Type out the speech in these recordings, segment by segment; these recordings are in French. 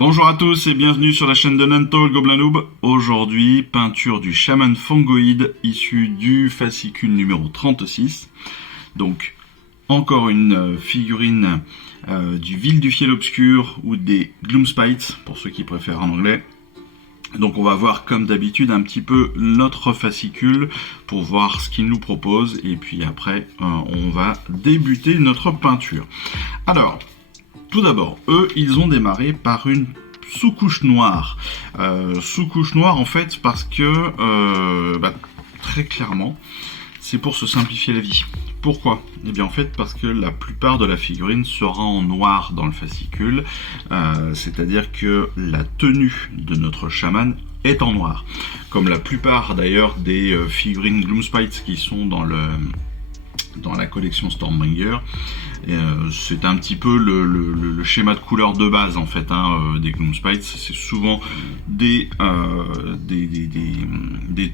Bonjour à tous et bienvenue sur la chaîne de Nanto, le Gobelin Noob. Aujourd'hui, peinture du Shaman Fongoid issu du fascicule numéro 36. Donc, encore une figurine du Ville du Fiel Obscur ou des Gloomspites, pour ceux qui préfèrent en anglais. Donc on va voir comme d'habitude un petit peu notre fascicule pour voir ce qu'il nous propose et puis après on va débuter notre peinture. Alors, tout d'abord, eux, ils ont démarré par une sous-couche noire. Sous-couche noire, en fait, parce que, très clairement, c'est pour se simplifier la vie. Pourquoi ? Eh bien, en fait, parce que la plupart de la figurine sera en noir dans le fascicule. C'est-à-dire que la tenue de notre chaman est en noir. Comme la plupart, d'ailleurs, des figurines Gloomspites qui sont dans la collection Stormbringer. C'est un petit peu le schéma de couleur de base en fait des Gloomspites. C'est souvent des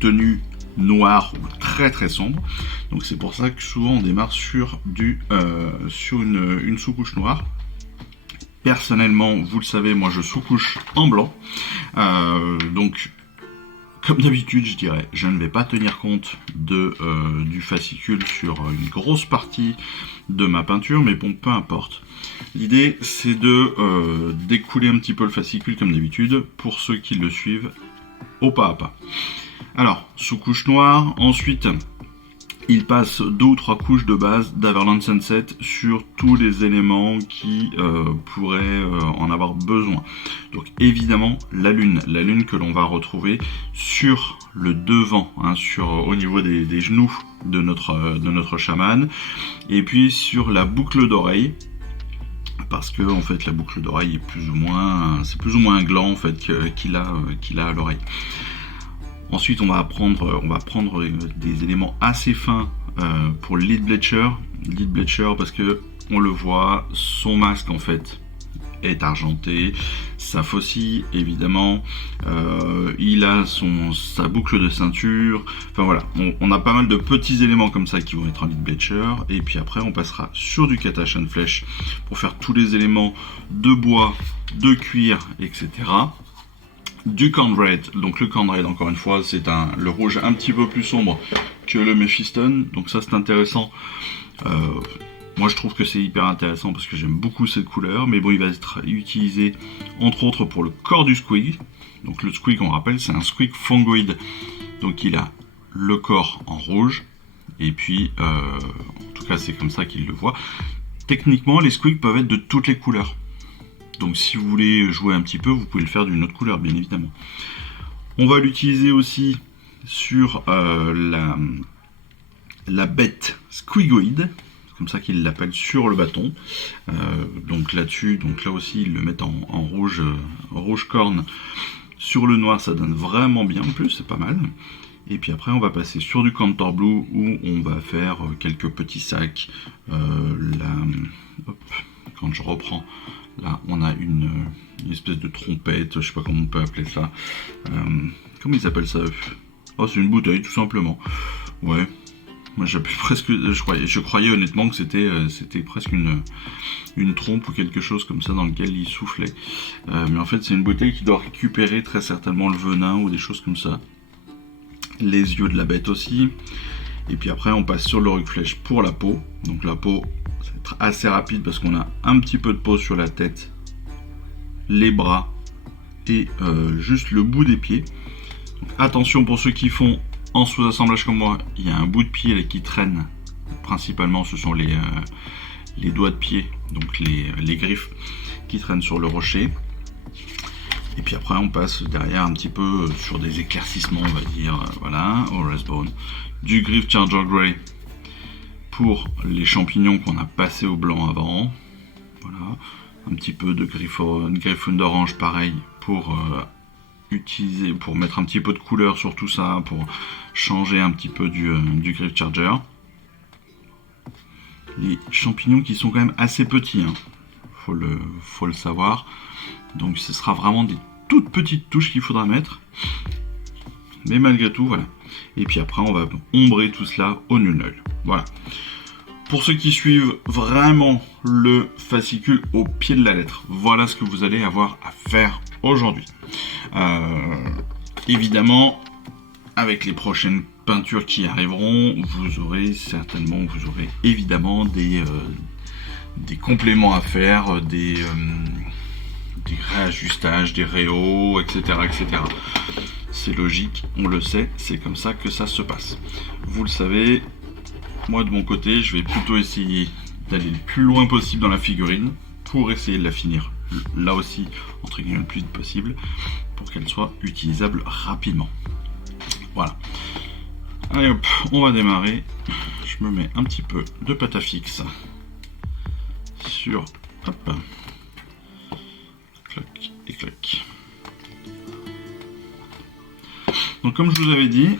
tenues noires ou très très sombres. Donc c'est pour ça que souvent on démarre sur une sous-couche noire. Personnellement, vous le savez, moi je sous-couche en blanc. Donc comme d'habitude, je dirais, je ne vais pas tenir compte du fascicule sur une grosse partie de ma peinture, mais bon, peu importe. L'idée, c'est de découler un petit peu le fascicule comme d'habitude, pour ceux qui le suivent au pas à pas. Alors, sous-couche noire, ensuite, il passe 2 ou 3 couches de base d'Averland Sunset sur tous les éléments qui pourraient en avoir besoin. Donc évidemment la lune que l'on va retrouver sur le devant, au niveau des genoux de notre chaman, et puis sur la boucle d'oreille, parce que en fait la boucle d'oreille est plus ou moins un gland en fait qu'il a à l'oreille. Ensuite, on va prendre des éléments assez fins pour Lead Bleacher. Lead Bleacher parce que on le voit, son masque en fait est argenté, sa faucille évidemment, il a sa boucle de ceinture. Enfin voilà, on a pas mal de petits éléments comme ça qui vont être en Lead Bleacher. Et puis après, on passera sur du Katash and Flesh pour faire tous les éléments de bois, de cuir, etc. Du Cornred, donc le Cornred encore une fois c'est le rouge un petit peu plus sombre que le Mephiston, donc ça c'est intéressant. Moi je trouve que c'est hyper intéressant parce que j'aime beaucoup cette couleur, mais bon il va être utilisé entre autres pour le corps du Squig. Donc le Squig on rappelle c'est un Squig Fongoid, donc il a le corps en rouge, et puis en tout cas c'est comme ça qu'il le voit. Techniquement les Squigs peuvent être de toutes les couleurs. Donc si vous voulez jouer un petit peu, vous pouvez le faire d'une autre couleur, bien évidemment. On va l'utiliser aussi sur la bête squigoïde, comme ça qu'il l'appelle sur le bâton. Donc là aussi, ils le mettent en rouge corne. Sur le noir, ça donne vraiment bien, en plus, c'est pas mal. Et puis après, on va passer sur du Cantor Blue, où on va faire quelques petits sacs. Quand je reprends... Là, on a une espèce de trompette, je sais pas comment on peut appeler ça. Comment ils appellent ça? Oh, c'est une bouteille, tout simplement. Ouais. Moi, je croyais honnêtement que c'était presque une trompe ou quelque chose comme ça dans lequel il soufflait. Mais en fait, c'est une bouteille qui doit récupérer très certainement le venin ou des choses comme ça. Les yeux de la bête aussi. Et puis après, on passe sur le Rug Flèche pour la peau. Donc la peau, ça va être assez rapide parce qu'on a un petit peu de peau sur la tête, les bras et juste le bout des pieds. Donc, attention pour ceux qui font en sous-assemblage comme moi, il y a un bout de pied là, qui traîne. Principalement, ce sont les doigts de pied, donc les griffes qui traînent sur le rocher. Et puis après, on passe derrière un petit peu sur des éclaircissements, on va dire. Voilà, Horus Bone. Du Griff Charger Grey pour les champignons qu'on a passé au blanc avant. Voilà, un petit peu de Griffon d'orange pareil pour mettre un petit peu de couleur sur tout ça, pour changer un petit peu du Griff Charger. Les champignons qui sont quand même assez petits, faut le savoir. Donc ce sera vraiment des toutes petites touches qu'il faudra mettre. Mais malgré tout, voilà. Et puis après, on va ombrer tout cela au Nuln Oil. Voilà. pour ceux qui suivent vraiment le fascicule au pied de la lettre, voilà ce que vous allez avoir à faire aujourd'hui. Évidemment, avec les prochaines peintures qui arriveront, vous aurez évidemment des compléments à faire, des réajustages, des réhauts, etc., etc. C'est logique, on le sait, c'est comme ça que ça se passe. Vous le savez, moi de mon côté, je vais plutôt essayer d'aller le plus loin possible dans la figurine pour essayer de la finir là aussi, entre guillemets, le plus vite possible pour qu'elle soit utilisable rapidement. Voilà. Allez hop, on va démarrer. Je me mets un petit peu de pâte à fixe sur... Hop. Clac et clac. Donc comme je vous avais dit,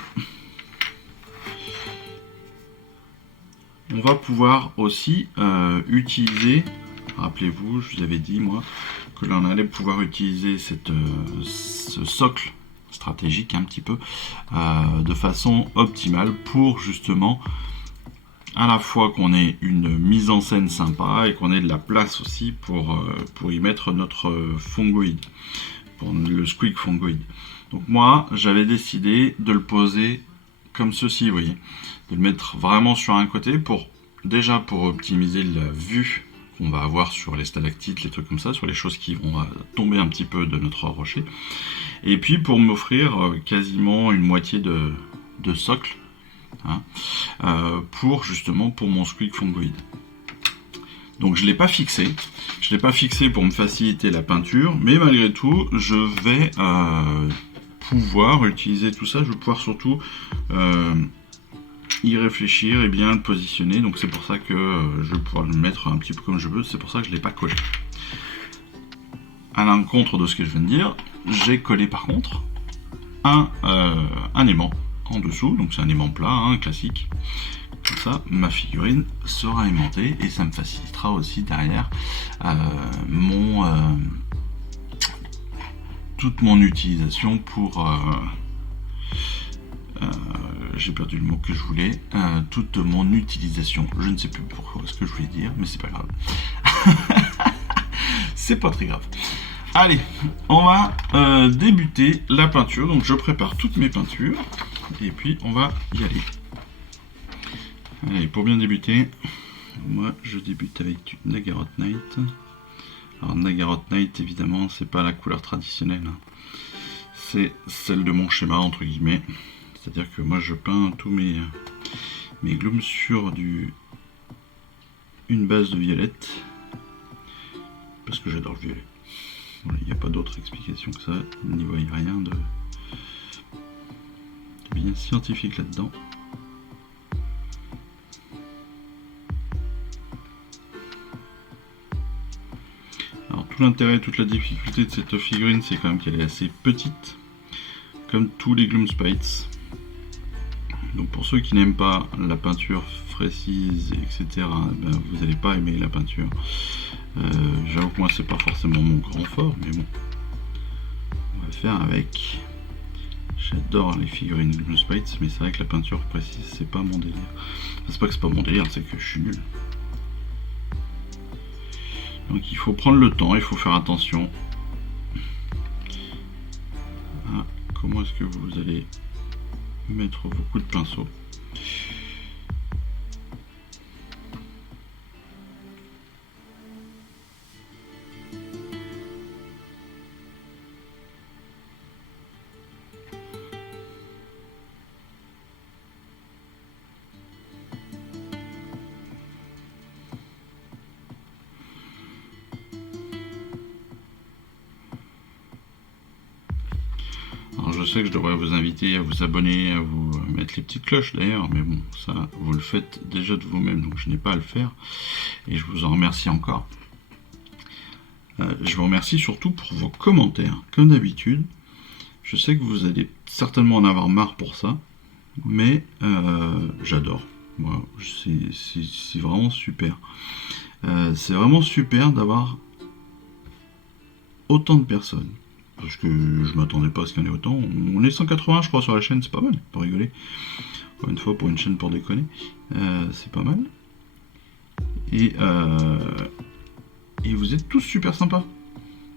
on va pouvoir aussi utiliser, rappelez-vous, je vous avais dit moi, que l'on allait pouvoir utiliser ce socle stratégique un petit peu de façon optimale pour justement à la fois qu'on ait une mise en scène sympa et qu'on ait de la place aussi pour y mettre notre fongoïde, pour le squeak fongoïde. Donc moi j'avais décidé de le poser comme ceci, vous voyez, de le mettre vraiment sur un côté pour optimiser la vue qu'on va avoir sur les stalactites, les trucs comme ça, sur les choses qui vont tomber un petit peu de notre rocher, et puis pour m'offrir quasiment une moitié de socle, hein, pour mon squeak fongoïde. Donc je l'ai pas fixé pour me faciliter la peinture, mais malgré tout je vais pouvoir utiliser tout ça, je vais pouvoir surtout y réfléchir et bien le positionner, donc c'est pour ça que je vais pouvoir le mettre un petit peu comme je veux, c'est pour ça que je l'ai pas collé. À l'encontre de ce que je viens de dire, j'ai collé par contre un aimant en dessous, donc c'est un aimant plat, hein, classique. Comme ça, ma figurine sera aimantée et ça me facilitera aussi derrière toute mon utilisation pour... j'ai perdu le mot que je voulais. Toute mon utilisation. Je ne sais plus pourquoi ce que je voulais dire, mais c'est pas grave. C'est pas très grave. Allez, on va débuter la peinture. Donc je prépare toutes mes peintures et puis on va y aller. Allez, pour bien débuter, moi je débute avec du Nagaroth Night. Alors Nagaroth Night, évidemment, c'est pas la couleur traditionnelle, hein. C'est celle de mon schéma, entre guillemets. C'est-à-dire que moi je peins tous mes glooms sur une base de violette. Parce que j'adore le violet. Il n'y a pas d'autre explication que ça. Il n'y voyait rien de bien scientifique là-dedans. Alors tout l'intérêt, toute la difficulté de cette figurine, c'est quand même qu'elle est assez petite, comme tous les Gloomspites. Donc pour ceux qui n'aiment pas la peinture précise, etc., ben vous n'allez pas aimer la peinture. J'avoue que moi c'est pas forcément mon grand fort, mais bon, on va faire avec. J'adore les figurines Gloomspites, mais c'est vrai que la peinture précise c'est pas mon délire. Enfin, c'est pas que c'est pas mon délire, c'est que je suis nul. Donc il faut prendre le temps, il faut faire attention à comment est-ce que vous allez mettre vos coups de pinceau. Alors je sais que je devrais vous inviter à vous abonner, à vous mettre les petites cloches d'ailleurs, mais bon, ça vous le faites déjà de vous-même, donc je n'ai pas à le faire, et je vous en remercie encore. Je vous remercie surtout pour vos commentaires, comme d'habitude. Je sais que vous allez certainement en avoir marre pour ça, mais j'adore. Moi, c'est vraiment super. C'est vraiment super d'avoir autant de personnes. Parce que je m'attendais pas à ce qu'il y en ait autant. On est 180 je crois sur la chaîne, c'est pas mal, pour rigoler. Encore une fois, pour une chaîne pour déconner, c'est pas mal. Et, et vous êtes tous super sympas.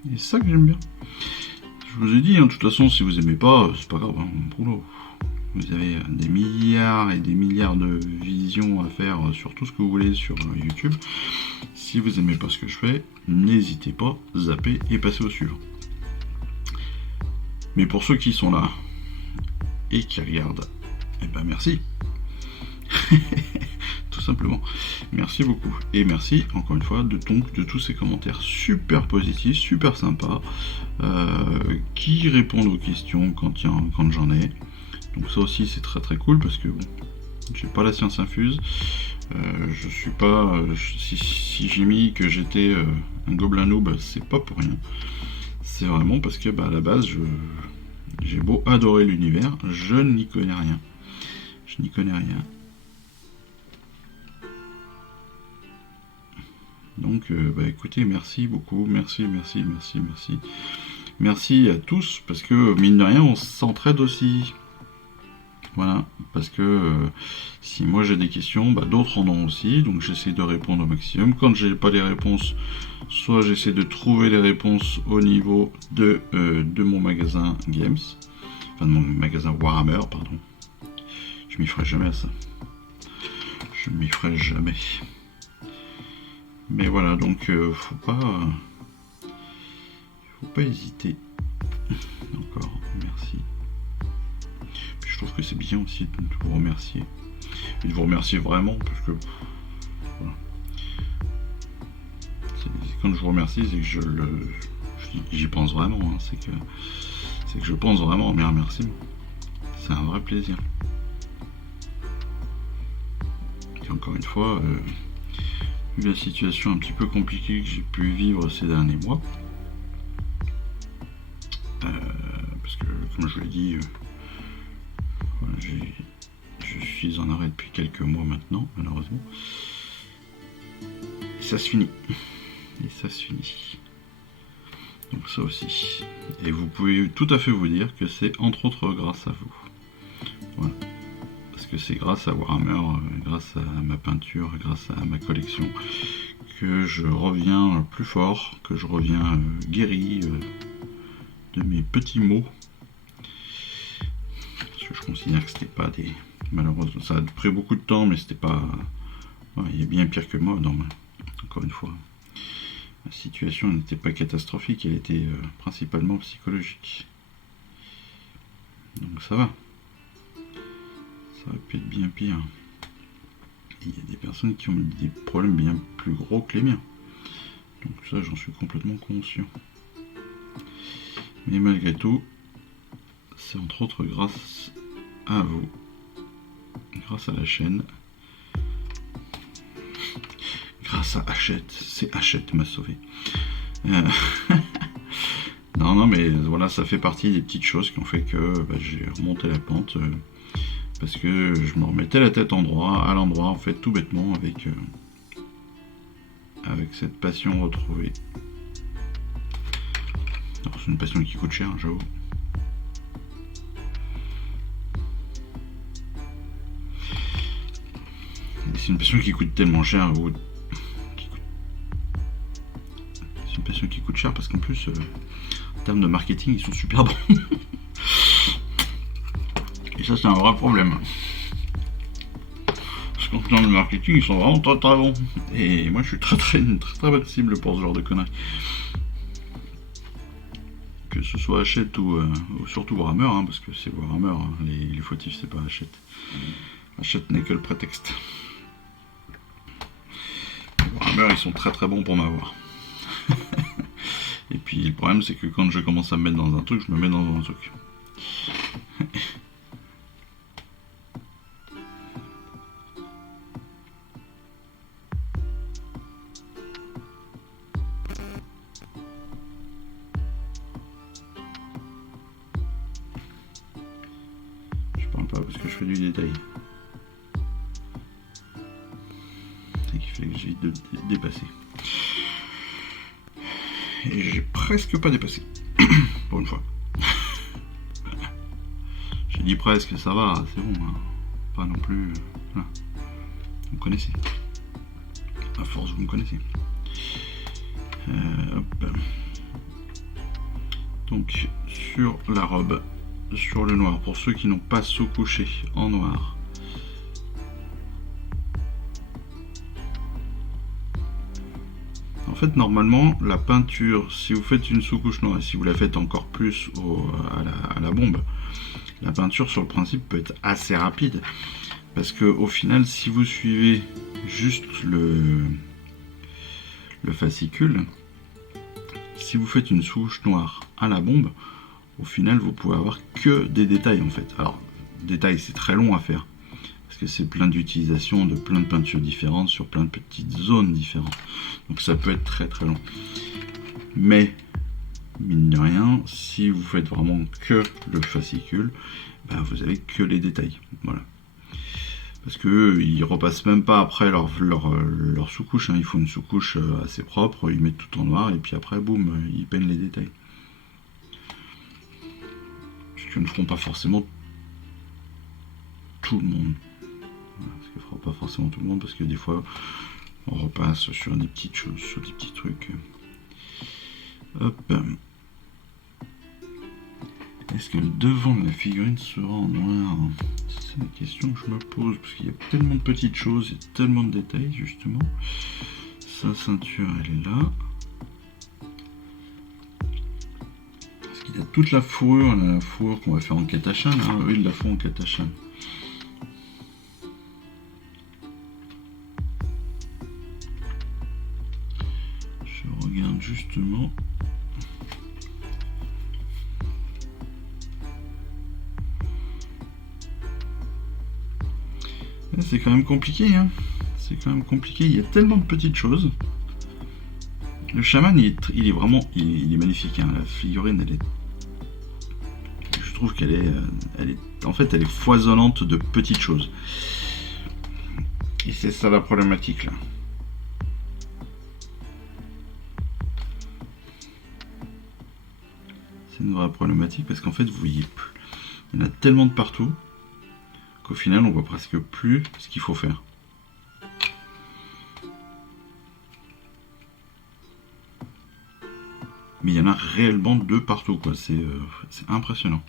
Et c'est ça que j'aime bien. Je vous ai dit, hein, de toute façon, si vous aimez pas, c'est pas grave. Hein, vous avez des milliards et des milliards de visions à faire sur tout ce que vous voulez sur YouTube. Si vous aimez pas ce que je fais, n'hésitez pas, zappez et passez au suivant. Mais pour ceux qui sont là et qui regardent, eh ben merci. Tout simplement. Merci beaucoup. Et merci encore une fois de tous ces commentaires super positifs, super sympas, qui répondent aux questions quand j'en ai. Donc ça aussi c'est très très cool parce que bon, j'ai pas la science infuse. Je suis pas. Si j'ai mis que j'étais un gobelin noob, c'est pas pour rien. C'est vraiment parce que à la base j'ai beau adorer l'univers, je n'y connais rien. Je n'y connais rien. Donc écoutez, merci beaucoup, merci. Merci à tous, parce que mine de rien, on s'entraide aussi. Voilà, parce que si moi j'ai des questions, d'autres en ont aussi, donc j'essaie de répondre au maximum. Quand j'ai pas les réponses, soit j'essaie de trouver les réponses au niveau de mon magasin Games, enfin de mon magasin Warhammer, pardon. Je m'y ferai jamais à ça. Je m'y ferai jamais. Mais voilà, donc faut pas hésiter. Encore, merci. Puis je trouve que c'est bien aussi de vous remercier. Et de vous remercier vraiment, parce que voilà. Quand je vous remercie, c'est que j'y pense vraiment. Hein. C'est que je pense vraiment à mes remerciements. C'est un vrai plaisir. Et encore une fois, vu la situation un petit peu compliquée que j'ai pu vivre ces derniers mois, parce que comme je l'ai dit, voilà, je suis en arrêt depuis quelques mois maintenant, malheureusement. Et ça se finit. Donc ça aussi. Et vous pouvez tout à fait vous dire que c'est entre autres grâce à vous. Voilà. Parce que c'est grâce à Warhammer, grâce à ma peinture, grâce à ma collection, que je reviens plus fort, que je reviens guéri de mes petits maux. Parce que je considère que c'était pas des... Malheureusement, ça a pris beaucoup de temps, mais c'était pas... Ouais, il y a bien pire que moi, encore une fois. La situation n'était pas catastrophique, elle était principalement psychologique. Donc ça va. Ça aurait pu être bien pire. Et il y a des personnes qui ont des problèmes bien plus gros que les miens. Donc ça, j'en suis complètement conscient. Mais malgré tout, c'est entre autres grâce à vous, grâce à la chaîne, grâce à Hachette. C'est Hachette m'a sauvé. Non, mais voilà, ça fait partie des petites choses qui ont fait que j'ai remonté la pente. Parce que je me remettais la tête à l'endroit, en fait, tout bêtement, avec cette passion retrouvée. Alors, c'est une passion qui coûte cher, j'avoue. Et c'est une passion qui coûte tellement cher. C'est une passion qui coûte cher parce qu'en plus, en termes de marketing, ils sont super bons. Et ça, c'est un vrai problème. Parce qu'en termes de marketing, ils sont vraiment très très bons. Et moi, je suis une très bonne cible pour ce genre de conneries. Que ce soit Hachette ou surtout Warhammer, hein, parce que c'est Warhammer, hein, les fautifs, c'est pas Hachette. Hachette n'est que le prétexte. Warhammer, ils sont très très bons pour m'avoir. Et puis le problème, c'est que quand je commence à me mettre dans un truc, je me mets dans un truc. Pas parce que je fais du détail. Et qu'il fallait que j'aille dépasser. Et j'ai presque pas dépassé. Pour une fois. J'ai dit presque, ça va, c'est bon. Hein. Pas non plus. Voilà. Vous connaissez. À force, vous me connaissez. Hop. Donc sur la robe, sur le noir, pour ceux qui n'ont pas sous-couché en noir. En fait, normalement, la peinture, si vous faites une sous-couche noire et si vous la faites encore plus à la bombe, la peinture sur le principe peut être assez rapide. Parce que au final, si vous suivez juste le fascicule, si vous faites une sous-couche noire à la bombe, au final, vous pouvez avoir que des détails en fait. Alors, détails, c'est très long à faire. Parce que c'est plein d'utilisation de plein de peintures différentes sur plein de petites zones différentes. Donc ça peut être très très long. Mais, mine de rien, si vous faites vraiment que le fascicule, bah, vous avez que les détails. Voilà. Parce qu'eux, ils repassent même pas après leur sous-couche. Hein. Ils font une sous-couche assez propre, ils mettent tout en noir et puis après, boum, ils peignent les détails. Ce que ne feront pas forcément tout le monde. Ce que fera pas forcément tout le monde parce que des fois on repasse sur des petites choses, sur des petits trucs. Hop. Est-ce que le devant de la figurine sera en noir? C'est la question que je me pose parce qu'il y a tellement de petites choses et tellement de détails justement. Sa ceinture elle est là. Parce qu'il y a toute la fourrure qu'on va faire en katachan. Hein. Eux ils la font en katachan. Regarde justement. C'est quand même compliqué, hein. C'est quand même compliqué. Il y a tellement de petites choses. Le chaman, il est vraiment, il est magnifique. Hein. La figurine, je trouve qu'elle est, en fait, elle est foisonnante de petites choses. Et c'est ça la problématique là. C'est une vraie problématique parce qu'en fait, vous voyez plus. Il y en a tellement de partout qu'au final, on voit presque plus ce qu'il faut faire. Mais il y en a réellement de partout, quoi. C'est impressionnant.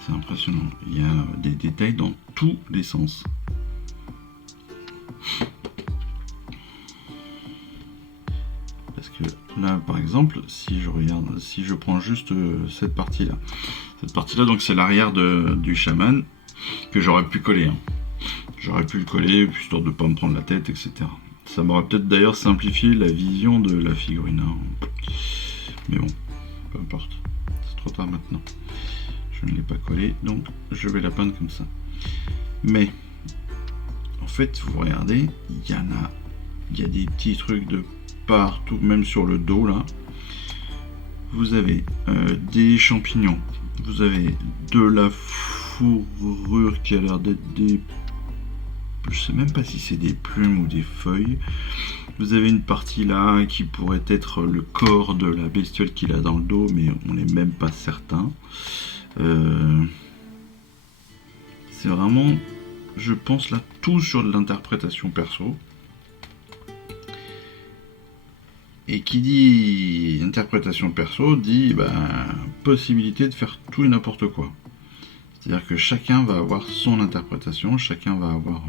C'est impressionnant. Il y a des détails dans tous les sens. Parce que là, par exemple, si je prends juste cette partie-là. Cette partie-là, donc c'est l'arrière du chaman que j'aurais pu coller. Hein. J'aurais pu le coller, histoire de ne pas me prendre la tête, etc. Ça m'aurait peut-être d'ailleurs simplifié la vision de la figurine. Hein. Mais bon, peu importe. C'est trop tard maintenant. Je ne l'ai pas collé, donc je vais la peindre comme ça. Mais, en fait, vous regardez, il y a des petits trucs de partout, même sur le dos là. Vous avez des champignons, vous avez de la fourrure qui a l'air d'être des... Je sais même pas si c'est des plumes ou des feuilles. Vous avez une partie là qui pourrait être le corps de la bestiole qu'il a dans le dos, mais on n'est même pas certain. C'est vraiment, je pense là, tout sur de l'interprétation perso. Et qui dit interprétation perso dit possibilité de faire tout et n'importe quoi. C'est-à-dire que chacun va avoir son interprétation, chacun va avoir...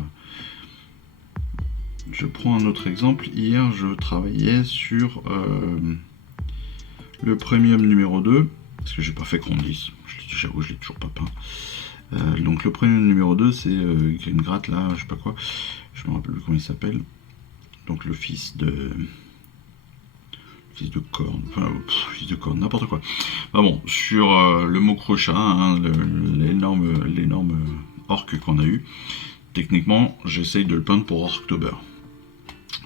Je prends un autre exemple. Hier, je travaillais sur le premium numéro 2, parce que j'ai pas fait Grand 10. J'avoue, je l'ai toujours pas peint. Donc le premium numéro 2, c'est une gratte là, je sais pas quoi. Je me rappelle plus comment il s'appelle. Donc le fils de corne, fils de corne, n'importe quoi. Bon, sur le Mokrocha, hein, l'énorme orc qu'on a eu, techniquement, j'essaye de le peindre pour Orktober.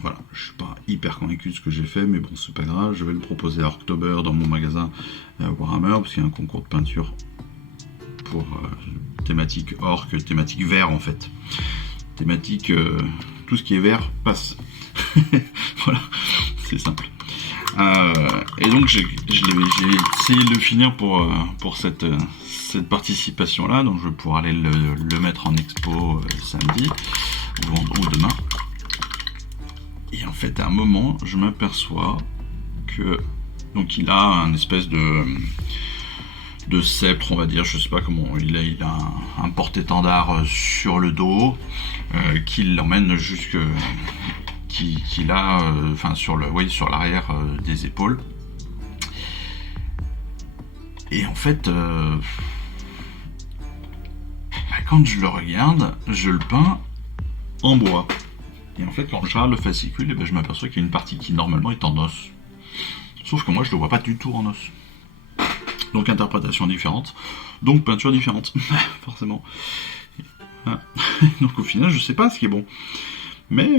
Voilà, je suis pas hyper convaincu de ce que j'ai fait, mais bon, c'est pas grave, je vais le proposer à Orktober dans mon magasin Warhammer, parce qu'il y a un concours de peinture pour thématique orc, thématique vert en fait. Thématique, tout ce qui est vert passe. Voilà, c'est simple. Et donc j'ai essayé de le finir pour cette participation là, donc je vais pouvoir aller le mettre en expo samedi ou demain. Et en fait, à un moment, je m'aperçois que donc il a un espèce de sceptre, on va dire, je sais pas comment, il a un porte-étendard sur le dos qui l'emmène jusque qu'il a enfin sur le sur l'arrière des épaules. Et en fait quand je le regarde, je le peins en bois. Et en fait, quand je regarde le fascicule, je m'aperçois qu'il y a une partie qui normalement est en os. Sauf que moi, je le vois pas du tout en os. Donc interprétation différente, donc peinture différente, forcément. Donc au final, je sais pas ce qui est bon. Mais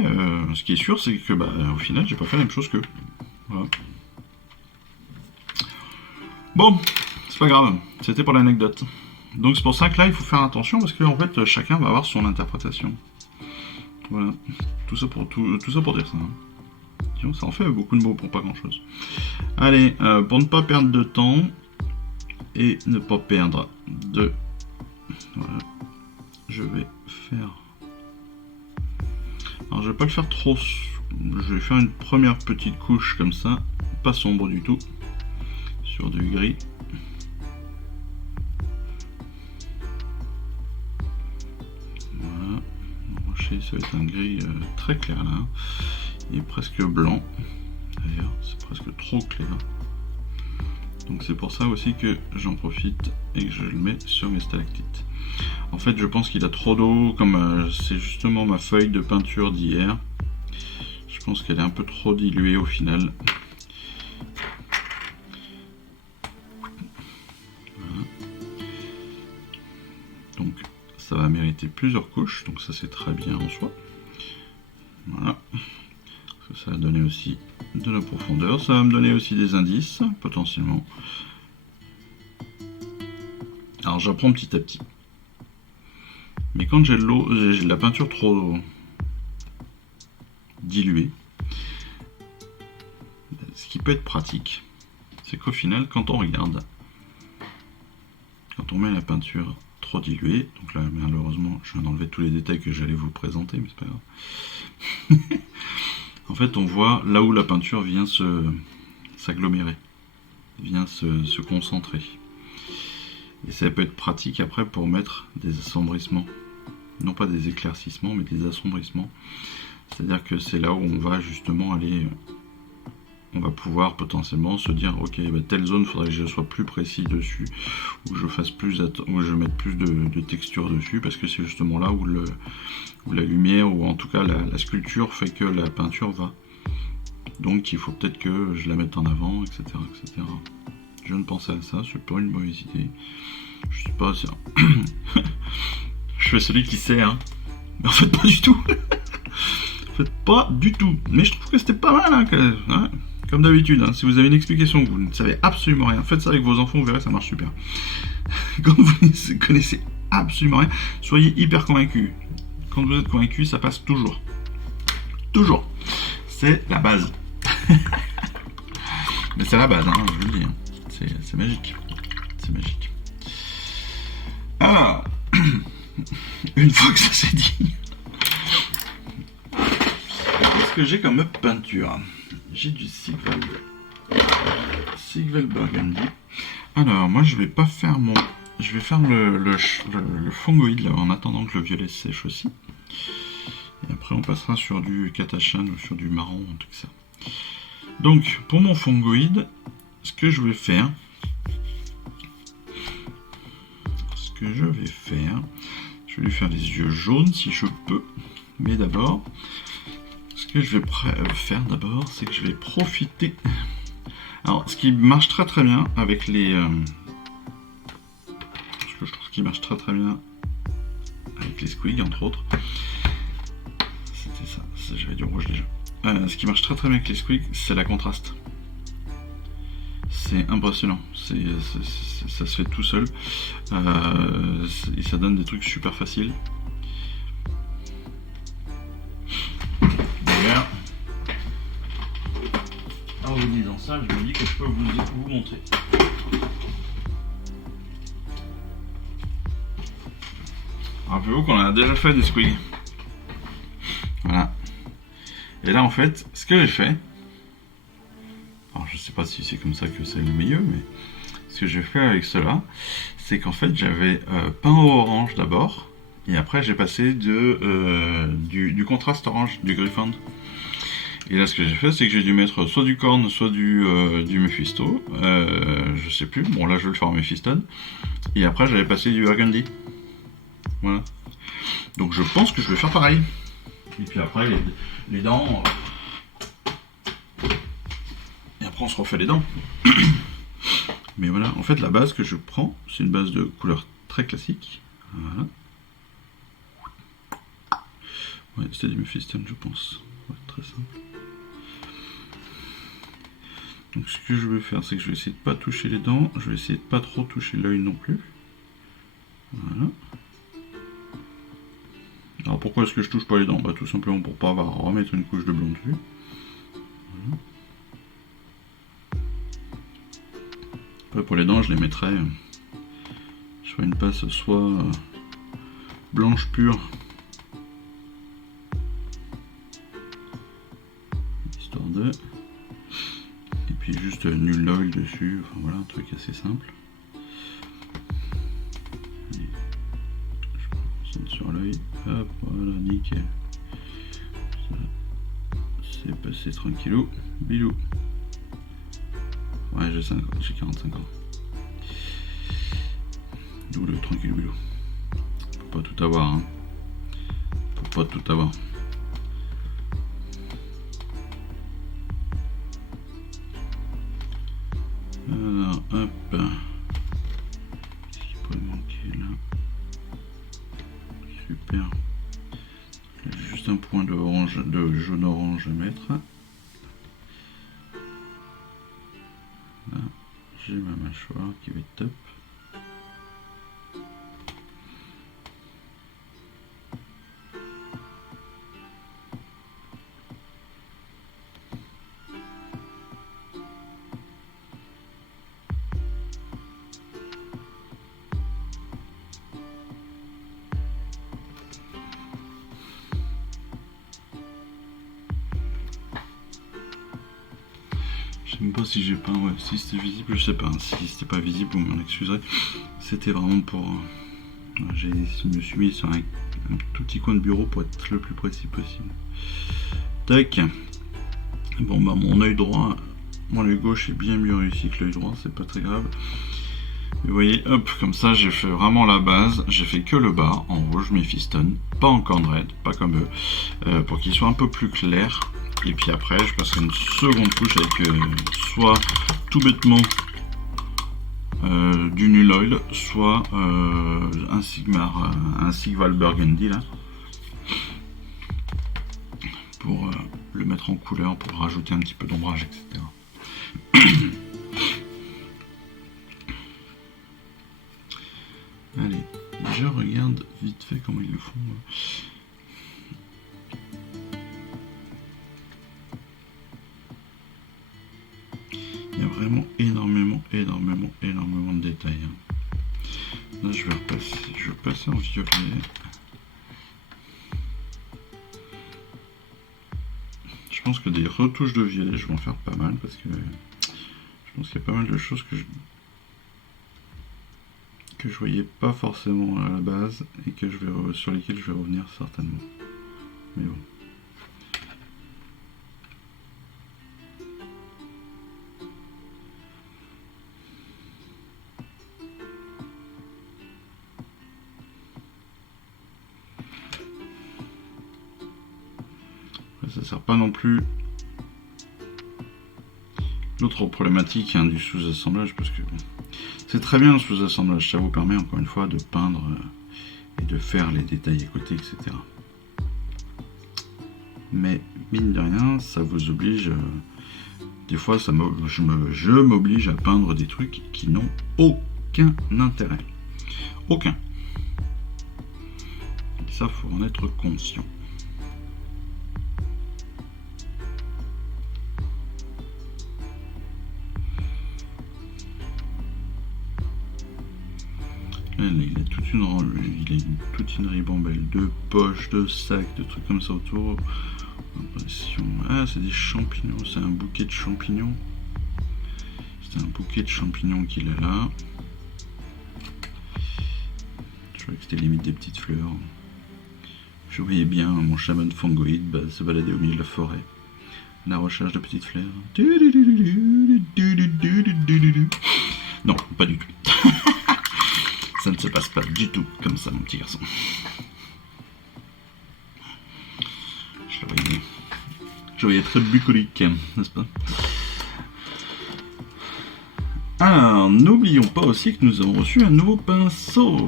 ce qui est sûr, c'est que au final, j'ai pas fait la même chose qu'eux. Voilà. Bon, c'est pas grave, c'était pour l'anecdote. Donc c'est pour ça que là, il faut faire attention parce que en fait, chacun va avoir son interprétation. Voilà, tout ça pour dire ça. Hein. Ça en fait beaucoup de mots pour pas grand chose. Allez, pour ne pas perdre de temps et ne pas perdre de... Voilà. Je vais faire... Alors je vais pas le faire trop... Je vais faire une première petite couche comme ça, pas sombre du tout, sur du gris. Voilà. Le rocher, ça va être un gris très clair là. Il est presque blanc. D'ailleurs, c'est presque trop clair. Donc c'est pour ça aussi que j'en profite et que je le mets sur mes stalactites. En fait, je pense qu'il a trop d'eau, comme c'est justement ma feuille de peinture d'hier. Je pense qu'elle est un peu trop diluée au final. Voilà. Donc ça va mériter plusieurs couches, donc ça c'est très bien en soi. Voilà. Ça va donner aussi de la profondeur, ça va me donner aussi des indices, potentiellement. Alors j'apprends petit à petit. Mais quand j'ai de l'eau, j'ai de la peinture trop diluée, ce qui peut être pratique, c'est qu'au final, quand on regarde, quand on met la peinture trop diluée, donc là malheureusement je viens d'enlever tous les détails que j'allais vous présenter, mais c'est pas grave. En fait, on voit là où la peinture vient s'agglomérer, vient se concentrer. Et ça peut être pratique après pour mettre des assombrissements. Non pas des éclaircissements, mais des assombrissements. C'est-à-dire que c'est là où on va justement aller... On va pouvoir potentiellement se dire, ok, telle zone, il faudrait que je sois plus précis dessus, ou je fasse plus, ou je mette plus de texture dessus, parce que c'est justement là où la lumière, ou en tout cas la sculpture fait que la peinture va. Donc il faut peut-être que je la mette en avant, etc. etc. Je viens de penser à ça, c'est pas une mauvaise idée. Je sais pas, je fais celui qui sait, hein. Mais en fait pas du tout. En fait pas du tout. Mais je trouve que c'était pas mal, hein. Comme d'habitude, hein, si vous avez une explication, vous ne savez absolument rien, faites ça avec vos enfants, vous verrez, ça marche super. Quand vous ne connaissez absolument rien, soyez hyper convaincus. Quand vous êtes convaincu, ça passe toujours. Toujours. C'est la base. Mais c'est la base, hein, je vous le dis. Hein. C'est magique. C'est magique. Ah. Une fois que ça s'est dit. Qu'est-ce que j'ai comme peinture? J'ai du Sigval Burgundy. Alors, moi, je vais pas faire mon... Je vais faire le fongoïde, là, en attendant que le violet sèche aussi. Et après, on passera sur du Katachan ou sur du marron, tout ça. Donc, pour mon fongoïde, ce que je vais faire... je vais lui faire les yeux jaunes, si je peux. Mais d'abord... Ce que je vais faire d'abord, c'est que je vais profiter. Alors, ce qui marche très très bien avec les... ce que je trouve qui marche très très bien avec les squigs, entre autres. C'était ça, j'avais du rouge déjà. Ce qui marche très très bien avec les squigs, c'est la contraste. C'est impressionnant. Ça se fait tout seul. Et ça donne des trucs super faciles. En vous disant ça, je me dis que je peux vous montrer. Rappelez-vous qu'on a déjà fait des squigs. Voilà. Et Et là, en fait, ce que j'ai fait, alors je sais pas si c'est comme ça que c'est le mieux, mais ce que j'ai fait avec cela, c'est qu'en fait, j'avais peint au orange d'abord, et après, j'ai passé du contraste orange, du Gryphon. Et là, ce que j'ai fait, c'est que j'ai dû mettre soit du Korn, soit du Mephisto. Je sais plus. Bon, là, je vais le faire en Mephiston. Et après, j'avais passé du Burgundy. Voilà. Donc, je pense que je vais faire pareil. Et puis après, les dents. Et après, on se refait les dents. Mais voilà, en fait, la base que je prends, c'est une base de couleur très classique. Voilà. Ouais, c'était du Mephiston, je pense. Ouais, très simple. Donc ce que je vais faire, c'est que je vais essayer de pas toucher les dents, je vais essayer de pas trop toucher l'œil non plus. Voilà. Alors pourquoi est-ce que je touche pas les dents? Bah tout simplement pour pas avoir à remettre une couche de blanc dessus. Voilà. Après pour les dents, je les mettrai soit une passe soit blanche pure, histoire de... Et puis juste nul oil dessus, enfin voilà, un truc assez simple. Allez. Je me concentre sur l'œil, hop, voilà, nickel. Ça, c'est passé tranquillou, bilou. Ouais, j'ai 45 ans. D'où le tranquillou bilou. Faut pas tout avoir, hein. Faut pas tout avoir. Alors, hop. Qu'est-ce qu'il pourrait manquer là? Super. J'ai juste un point de jaune-orange à mettre. Là, j'ai ma mâchoire qui va être top. Je sais même pas si j'ai peint, ouais, si c'était visible, je sais pas. Si c'était pas visible, vous m'en excuserez. C'était vraiment pour... je me suis mis sur un tout petit coin de bureau pour être le plus précis possible. Tac. Bon bah mon œil droit, mon œil gauche est bien mieux réussi que l'œil droit, c'est pas très grave. Vous voyez, hop, comme ça j'ai fait vraiment la base, j'ai fait que le bas, en rouge Mephiston, pas en corn red, pas comme eux, pour qu'il soit un peu plus clair. Et puis après, je passerai une seconde couche avec soit tout bêtement du Null Oil, soit un Sigval Burgundy là, pour le mettre en couleur, pour rajouter un petit peu d'ombrage, etc. Allez, je regarde vite fait comment ils le font. Il y a vraiment énormément de détails. Là, je vais passer en violet. Je pense que des retouches de violet, je vais en faire pas mal parce que je pense qu'il y a pas mal de choses que je voyais pas forcément à la base et que sur lesquelles je vais revenir certainement. Mais bon. Ça sert pas non plus. L'autre problématique du sous-assemblage, parce que c'est très bien le sous-assemblage, ça vous permet encore une fois de peindre et de faire les détails à côté, etc. Mais mine de rien, ça vous oblige, des fois je m'oblige à peindre des trucs qui n'ont aucun intérêt. Aucun. Et ça, faut en être conscient. Là, il a toute une ribambelle de poches, de sacs, de trucs comme ça autour. Impression. Ah, c'est des champignons, c'est un bouquet de champignons. C'est un bouquet de champignons qu'il a là. Je croyais que c'était limite des petites fleurs. Je voyais bien mon chaman fangoïde se balader au milieu de la forêt. La recherche de petites fleurs. Non, pas du tout. Ça ne se passe pas du tout comme ça, mon petit garçon. Je voyais très bucolique, n'est-ce pas? Alors, n'oublions pas aussi que nous avons reçu un nouveau pinceau.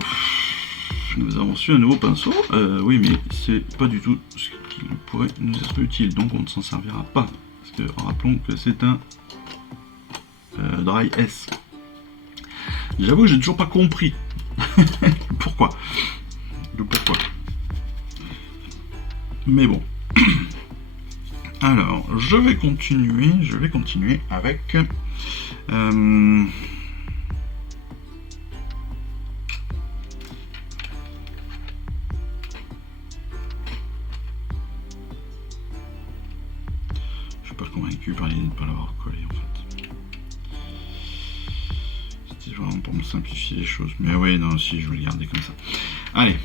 Oui, mais c'est pas du tout ce qui pourrait nous être utile, donc on ne s'en servira pas. Parce que rappelons que c'est un Dry S. J'avoue que j'ai toujours pas compris. Pourquoi. Mais bon. Alors, je vais continuer avec... Je suis pas convaincu par l'idée de ne pas l'avoir collé en fait. C'était vraiment pour me simplifier les choses. Mais ouais, non, si, je vais le garder comme ça. Allez,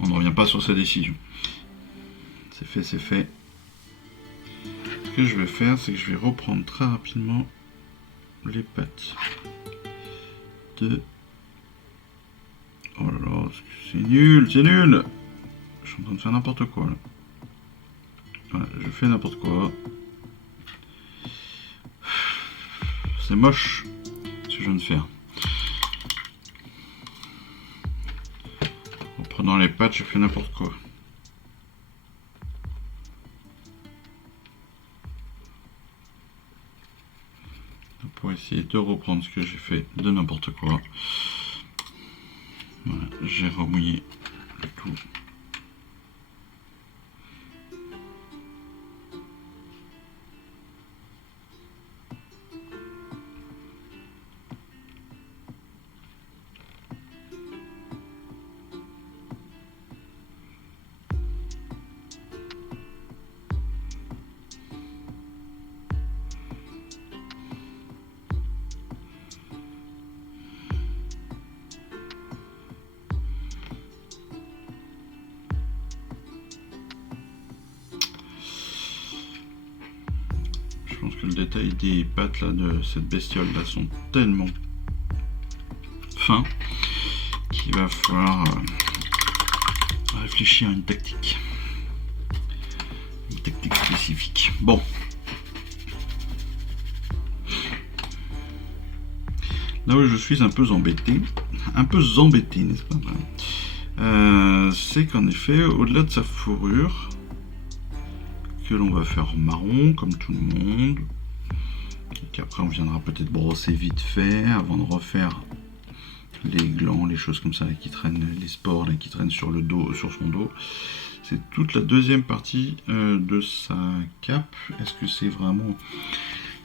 on ne revient pas sur sa décision. C'est fait, c'est fait. Ce que je vais faire, c'est que je vais reprendre très rapidement les pattes de... Oh là là, c'est nul, c'est nul. Je suis en train de faire n'importe quoi là. Voilà, je fais n'importe quoi. C'est moche ce que je viens de faire. En prenant les pattes, je fais n'importe quoi. Pour essayer de reprendre ce que j'ai fait de n'importe quoi. Voilà, j'ai remouillé le tout. Je pense que le détail des pattes là de cette bestiole là sont tellement fins qu'il va falloir réfléchir à une tactique spécifique. Bon, là où je suis un peu embêté, n'est-ce pas? C'est qu'en effet, au-delà de sa fourrure, que l'on va faire marron comme tout le monde, et qu'après on viendra peut-être brosser vite fait avant de refaire les glands, les choses comme ça là, qui traînent, les spores là, qui traînent sur le dos, sur son dos. C'est toute la deuxième partie de sa cape. Est-ce que c'est vraiment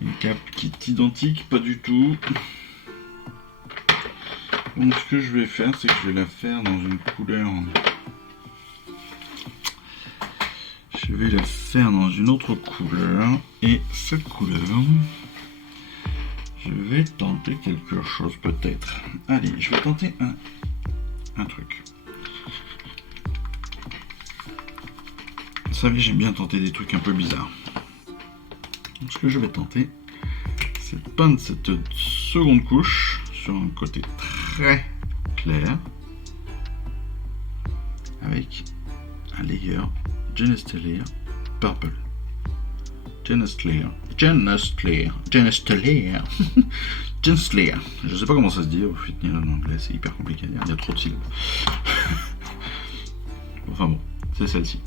une cape qui est identique? Pas du tout. Donc ce que je vais faire, c'est que je vais la faire dans une couleur... Je vais la faire dans une autre couleur. Et cette couleur... Je vais tenter quelque chose peut-être. Allez, je vais tenter un truc. Vous savez, j'aime bien tenter des trucs un peu bizarres. Donc, ce que je vais tenter, c'est de peindre cette seconde couche sur un côté très clair avec un layer Genestellaire Purple. Genestellaire. Je sais pas comment ça se dit au final en anglais, c'est hyper compliqué, il y a trop de syllabes. Enfin bon, c'est celle-ci.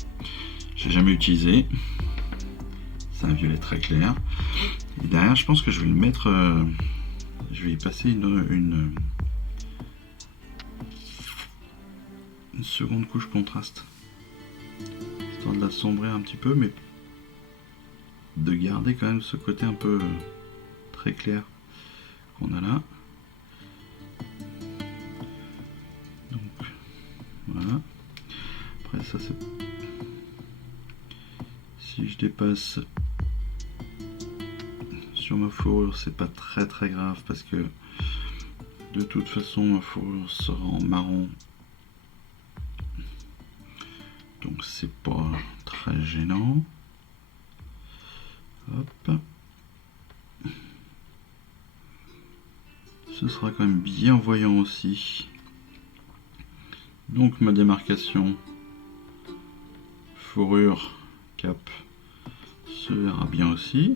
J'ai jamais utilisé. C'est un violet très clair. Et derrière, je pense que je vais le mettre. Je vais y passer une seconde couche contraste. Histoire de la sombrer un petit peu, mais de garder quand même ce côté un peu très clair qu'on a là. ça c'est... Si je dépasse sur ma fourrure, c'est pas très très grave parce que de toute façon ma fourrure sera en marron. Donc c'est pas très gênant. Hop. Ce sera quand même bien voyant aussi. Donc ma démarcation fourrure cap se verra bien aussi.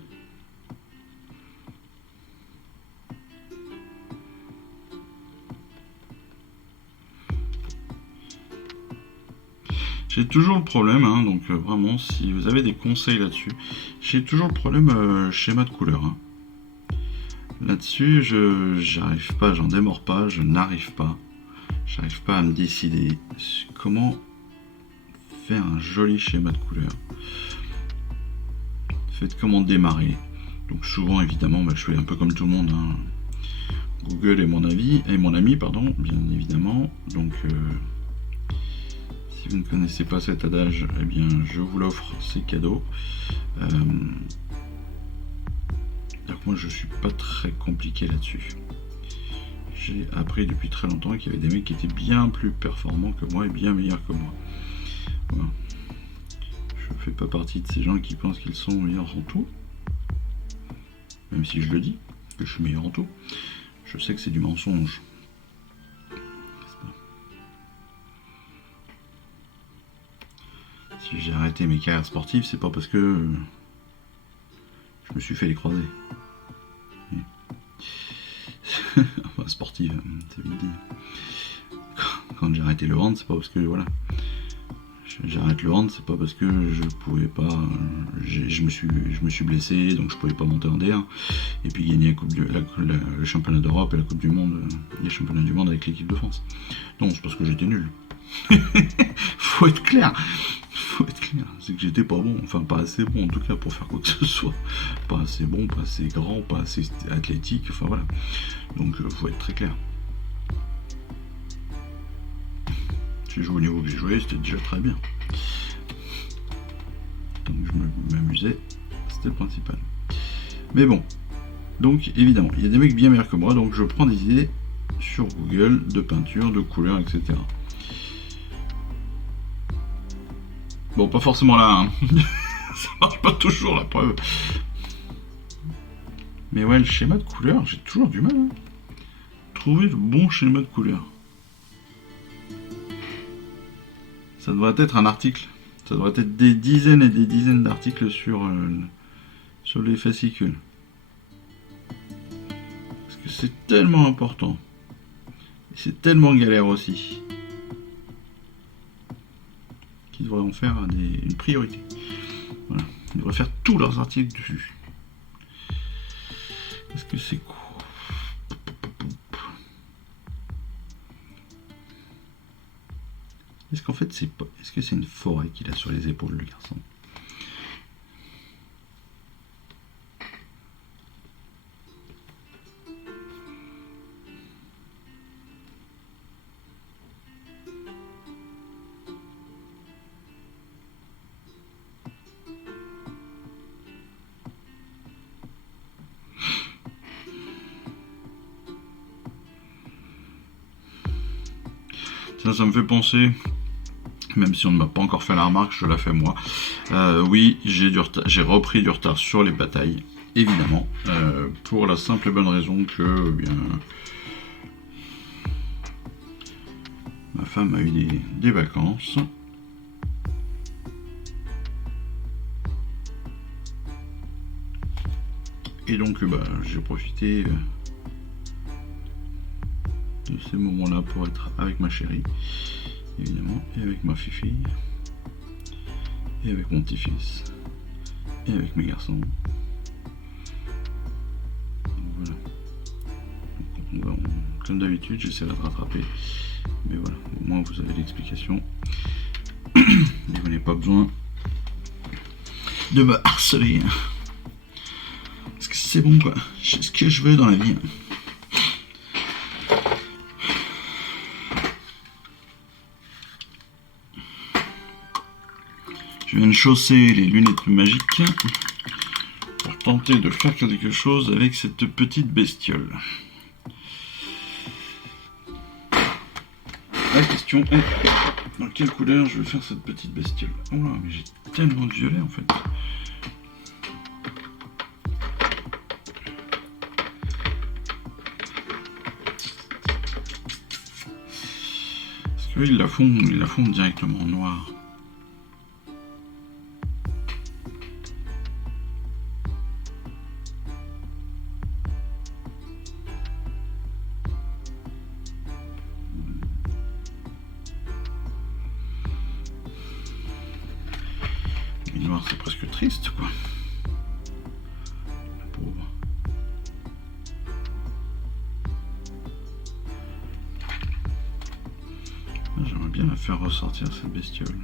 J'ai toujours le problème, hein, donc vraiment si vous avez des conseils là-dessus, j'ai toujours le problème schéma de couleur. Hein. Là-dessus, j'arrive pas, j'en démords pas, je n'arrive pas. J'arrive pas à me décider comment faire un joli schéma de couleur. Faites comment démarrer. Donc souvent évidemment je fais un peu comme tout le monde. Hein. Google est mon ami, pardon, bien évidemment. Donc si vous ne connaissez pas cet adage, eh bien je vous l'offre, c'est cadeau. Donc moi je suis pas très compliqué là-dessus. J'ai appris depuis très longtemps qu'il y avait des mecs qui étaient bien plus performants que moi et bien meilleurs que moi. Voilà. Je fais pas partie de ces gens qui pensent qu'ils sont meilleurs en tout. Même si je le dis, que je suis meilleur en tout. Je sais que c'est du mensonge. Si j'ai arrêté mes carrières sportives, c'est pas parce que je me suis fait les croisés. Enfin, sportive, c'est vite dit. Quand j'ai arrêté le hand, c'est pas parce que voilà. J'arrête le hand, c'est pas parce que je pouvais pas. Je me suis blessé, donc je pouvais pas monter en DR. Et puis gagner le championnat d'Europe et la Coupe du Monde, les championnats du monde avec l'équipe de France. Non, c'est parce que j'étais nul. Faut être clair. C'est que j'étais pas bon, enfin pas assez bon en tout cas pour faire quoi que ce soit. Pas assez bon, pas assez grand, pas assez athlétique, enfin voilà. Donc faut être très clair. J'ai joué au niveau que j'ai joué, c'était déjà très bien. Donc je m'amusais, c'était le principal. Mais bon, donc évidemment, il y a des mecs bien meilleurs que moi, donc je prends des idées sur Google de peinture, de couleurs, etc. Bon, pas forcément là, hein. Ça marche pas toujours, la preuve. Mais ouais, le schéma de couleur, j'ai toujours du mal à trouver le bon schéma de couleur. Ça devrait être un article. Ça devrait être des dizaines et des dizaines d'articles sur les fascicules. Parce que c'est tellement important. Et c'est tellement galère aussi. Qu'ils devraient en faire une priorité. Voilà. Ils devraient faire tous leurs articles dessus. Est-ce que c'est quoi? Est-ce qu'en fait c'est pas... Est-ce que c'est une forêt qu'il a sur les épaules, le garçon? Ça me fait penser, même si on ne m'a pas encore fait la remarque, je la fais moi. Oui, j'ai repris du retard sur les batailles, évidemment, pour la simple et bonne raison que bien, ma femme a eu des vacances. Et donc j'ai profité de ces moments-là pour être avec ma chérie, évidemment, et avec ma fille, et avec mon petit-fils, et avec mes garçons. Donc, voilà. Donc, comme d'habitude, j'essaierai de rattraper, mais voilà, au moins vous avez l'explication. Et vous n'avez pas besoin de me harceler. Parce que c'est bon, quoi. Je sais ce que je veux dans la vie. Je viens de chausser les lunettes magiques pour tenter de faire quelque chose avec cette petite bestiole. La question est, dans quelle couleur je vais faire cette petite bestiole? Oh là, mais j'ai tellement de violet en fait. Parce qu'ils la font directement en noir. Mais noir, c'est presque triste, quoi. La pauvre. J'aimerais bien la faire ressortir, cette bestiole.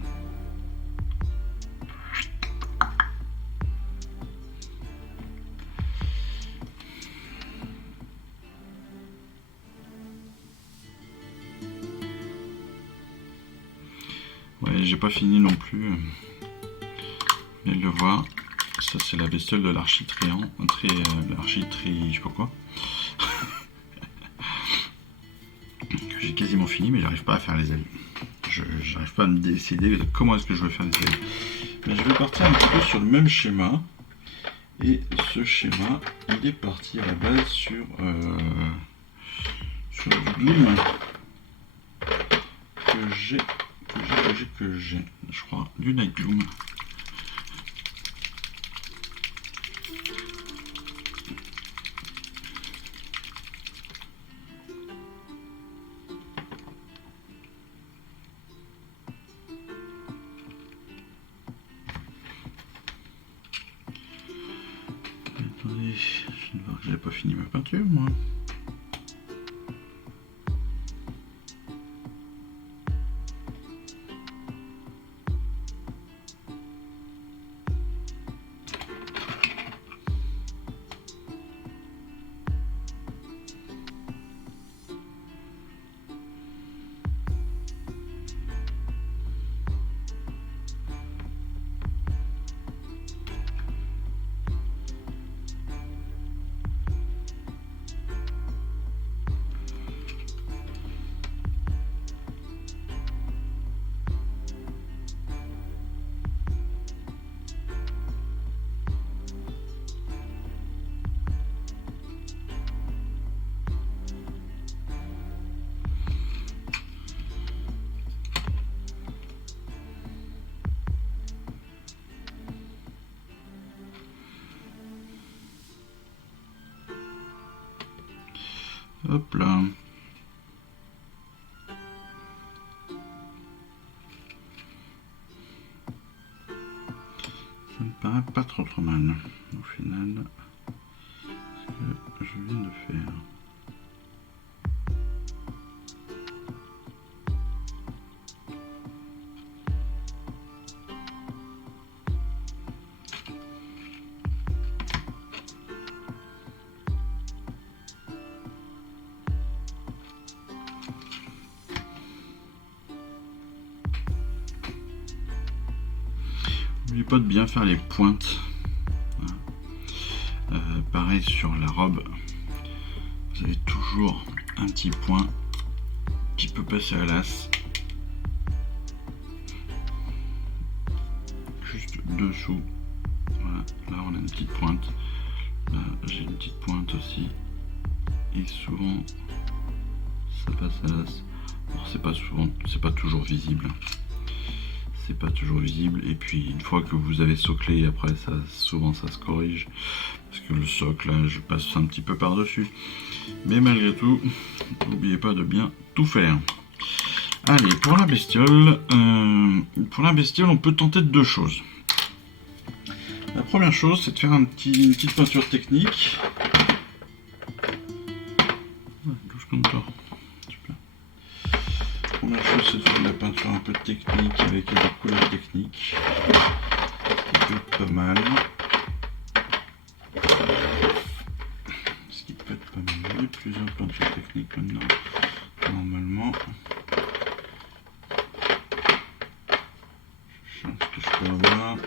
Ouais, j'ai pas fini non plus. Vous venez de le voir. Ça, c'est la bestiole de l'architriant. L'architri, je sais pas quoi. Que j'ai quasiment fini, mais j'arrive pas à faire les ailes. J'arrive pas à me décider de comment est-ce que je vais faire les ailes. Mais je vais partir un petit peu sur le même schéma. Et ce schéma, il est parti à la base sur du Gloom que j'ai, je crois, du Night Gloom. Attendez, je viens de voir que j'avais pas fini ma peinture, moi. Hop là. Ça me paraît pas trop mal au final ce que je viens de faire. N'oubliez pas de bien faire les pointes. Pareil sur la robe, vous avez toujours un petit point qui peut passer à l'as. Juste dessous. Voilà, là on a une petite pointe. Là j'ai une petite pointe aussi. Et souvent ça passe à l'as. Alors c'est pas souvent, c'est pas toujours visible. C'est pas toujours visible, et puis une fois que vous avez soclé, après ça souvent ça se corrige parce que le socle là je passe un petit peu par dessus, mais malgré tout n'oubliez pas de bien tout faire. Allez, pour la bestiole on peut tenter de deux choses. La première chose, c'est de faire une petite peinture technique. Douche comme ça. La première chose, c'est de faire de la peinture un peu technique avec des couleurs techniques. Ce qui peut être pas mal. Il y a plusieurs peintures techniques maintenant, normalement. Je cherche ce que je peux peut avoir.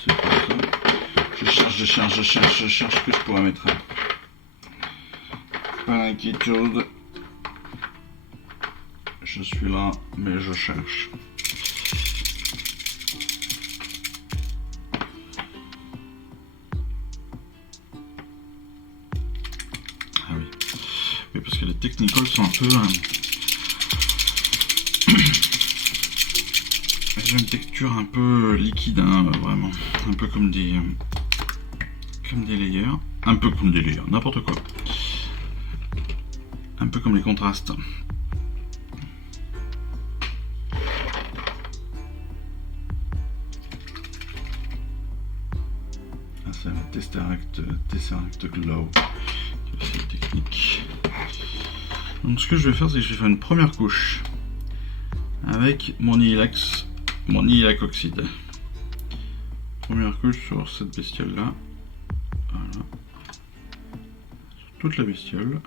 C'est comme ça. Je cherche ce que je pourrais mettre. Pas d'inquiétude. Je suis là, mais je cherche. Ah oui. Oui, parce que les technicals sont un peu... J'ai une texture un peu liquide, hein, vraiment. Un peu comme des layers. Un peu comme des layers, n'importe quoi. Un peu comme les contrastes. Ah, c'est la Tesseract Glow. C'est technique. Donc ce que je vais faire, c'est que je vais faire une première couche avec mon Illax oxyde. Première couche sur cette bestiole là. Voilà. Sur toute la bestiole.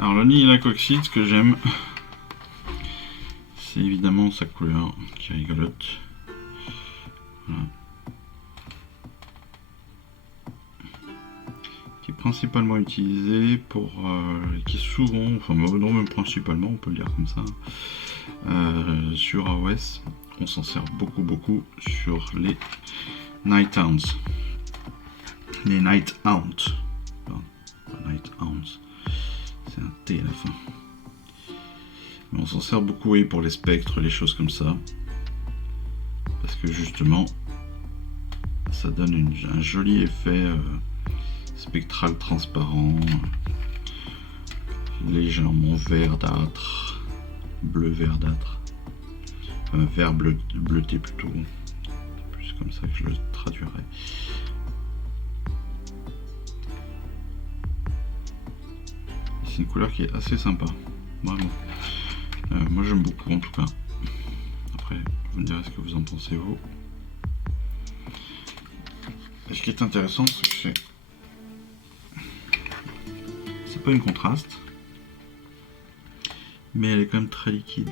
Alors le Illax oxyde, ce que j'aime, c'est évidemment sa couleur qui est rigolote. Voilà. Qui est principalement utilisé pour... qui est souvent, enfin non même principalement, on peut le dire comme ça, sur AOS. On s'en sert beaucoup sur les Nighthounds. Les Nighthounds. Nighthounds. C'est un T à la fin. Mais on s'en sert beaucoup, oui, pour les spectres, les choses comme ça. Parce que justement, ça donne un joli effet spectral transparent, légèrement verdâtre, bleu verdâtre, vert bleuté plutôt. C'est plus comme ça que je le traduirais. C'est une couleur qui est assez sympa, vraiment. Moi j'aime beaucoup en tout cas. Après, vous me direz ce que vous en pensez vous. Et ce qui est intéressant, c'est que c'est pas une contraste, mais elle est quand même très liquide.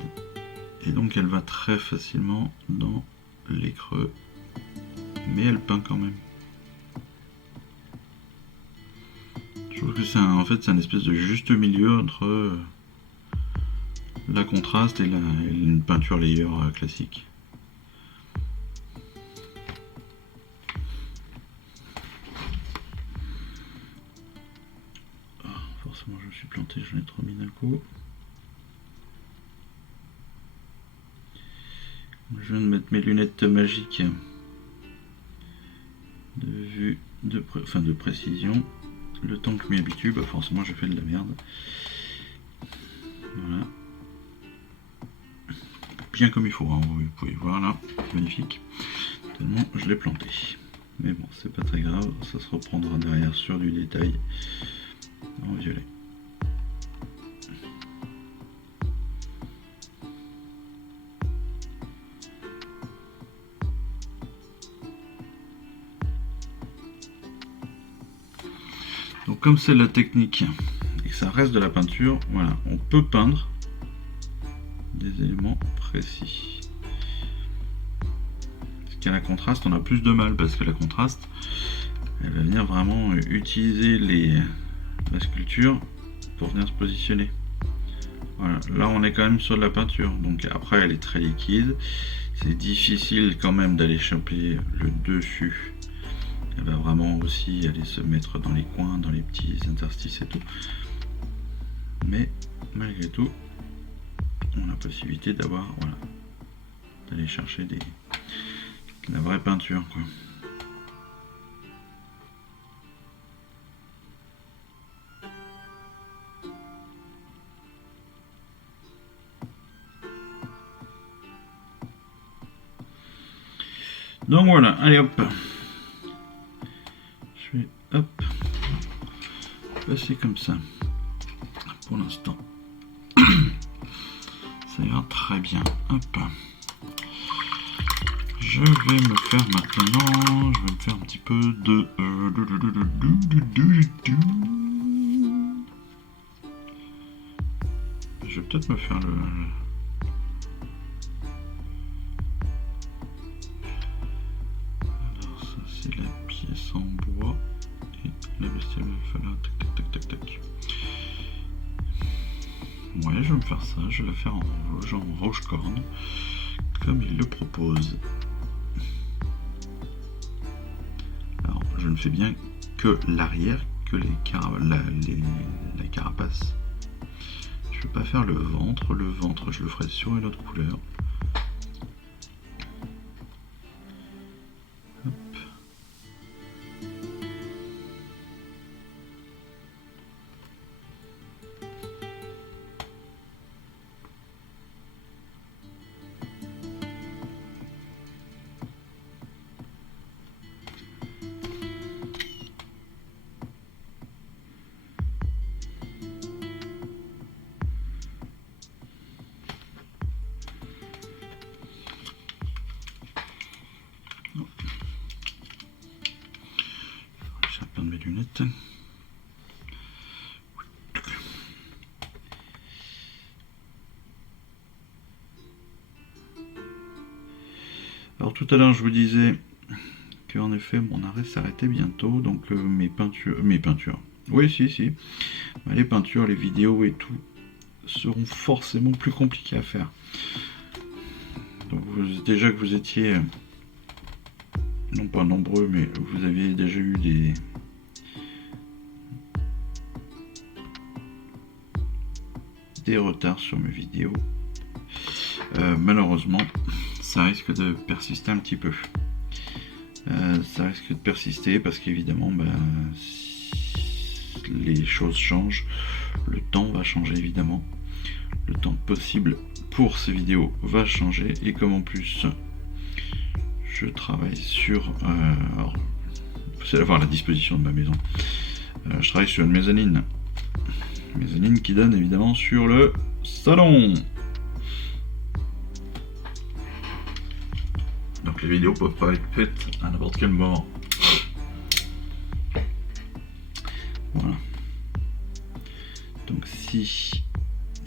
Et donc elle va très facilement dans les creux. Mais elle peint quand même. Je trouve que c'est en fait c'est un espèce de juste milieu entre la contraste et une peinture layer classique. Oh, forcément je me suis planté, j'en ai trop mis d'un coup. Je viens de mettre mes lunettes magiques de vue, de précision. Le temps que je m'y habitue, bah forcément j'ai fait de la merde. Voilà. Bien comme il faut, hein, vous pouvez voir là, magnifique. Tellement je l'ai planté. Mais bon, c'est pas très grave, ça se reprendra derrière sur du détail en violet. Donc comme c'est la technique et que ça reste de la peinture, voilà, on peut peindre des éléments précis. Ce qu'à la contraste, on a plus de mal parce que la contraste, elle va venir vraiment utiliser la sculpture pour venir se positionner. Voilà, là on est quand même sur de la peinture, donc après elle est très liquide, c'est difficile quand même d'aller choper le dessus. Elle va vraiment aussi aller se mettre dans les coins, dans les petits interstices et tout. Mais malgré tout, on a la possibilité d'avoir, voilà, d'aller chercher de la vraie peinture, quoi. Donc voilà, allez hop. Je vais hop passer comme ça. Pour l'instant, ça ira très bien. Hop. je vais me faire maintenant, je vais me faire un petit peu de... Je vais peut-être me faire le... Alors ça c'est la pièce en bois et la bestiole va falloir tac tac tac tac tac. Ouais, je vais me faire ça, je vais la faire en roche corne comme il le propose. Alors je ne fais bien que l'arrière, que la carapace. Je ne vais pas faire le ventre je le ferai sur une autre couleur. Hop. J'ai plein de mes lunettes. Alors tout à l'heure je vous disais qu'en effet mon arrêt s'arrêtait bientôt, donc mes peintures, oui si, les peintures, les vidéos et tout seront forcément plus compliquées à faire. Donc déjà que vous étiez, non pas nombreux, mais vous aviez déjà eu des retards sur mes vidéos, malheureusement ça risque de persister un petit peu. Ça risque de persister parce qu'évidemment les choses changent, le temps va changer évidemment, le temps possible pour ces vidéos va changer, et comme en plus je travaille sur alors, vous allez voir la disposition de ma maison, je travaille sur une mezzanine qui donne évidemment sur le salon. Donc les vidéos peuvent pas être faites à n'importe quel moment. Voilà. Donc si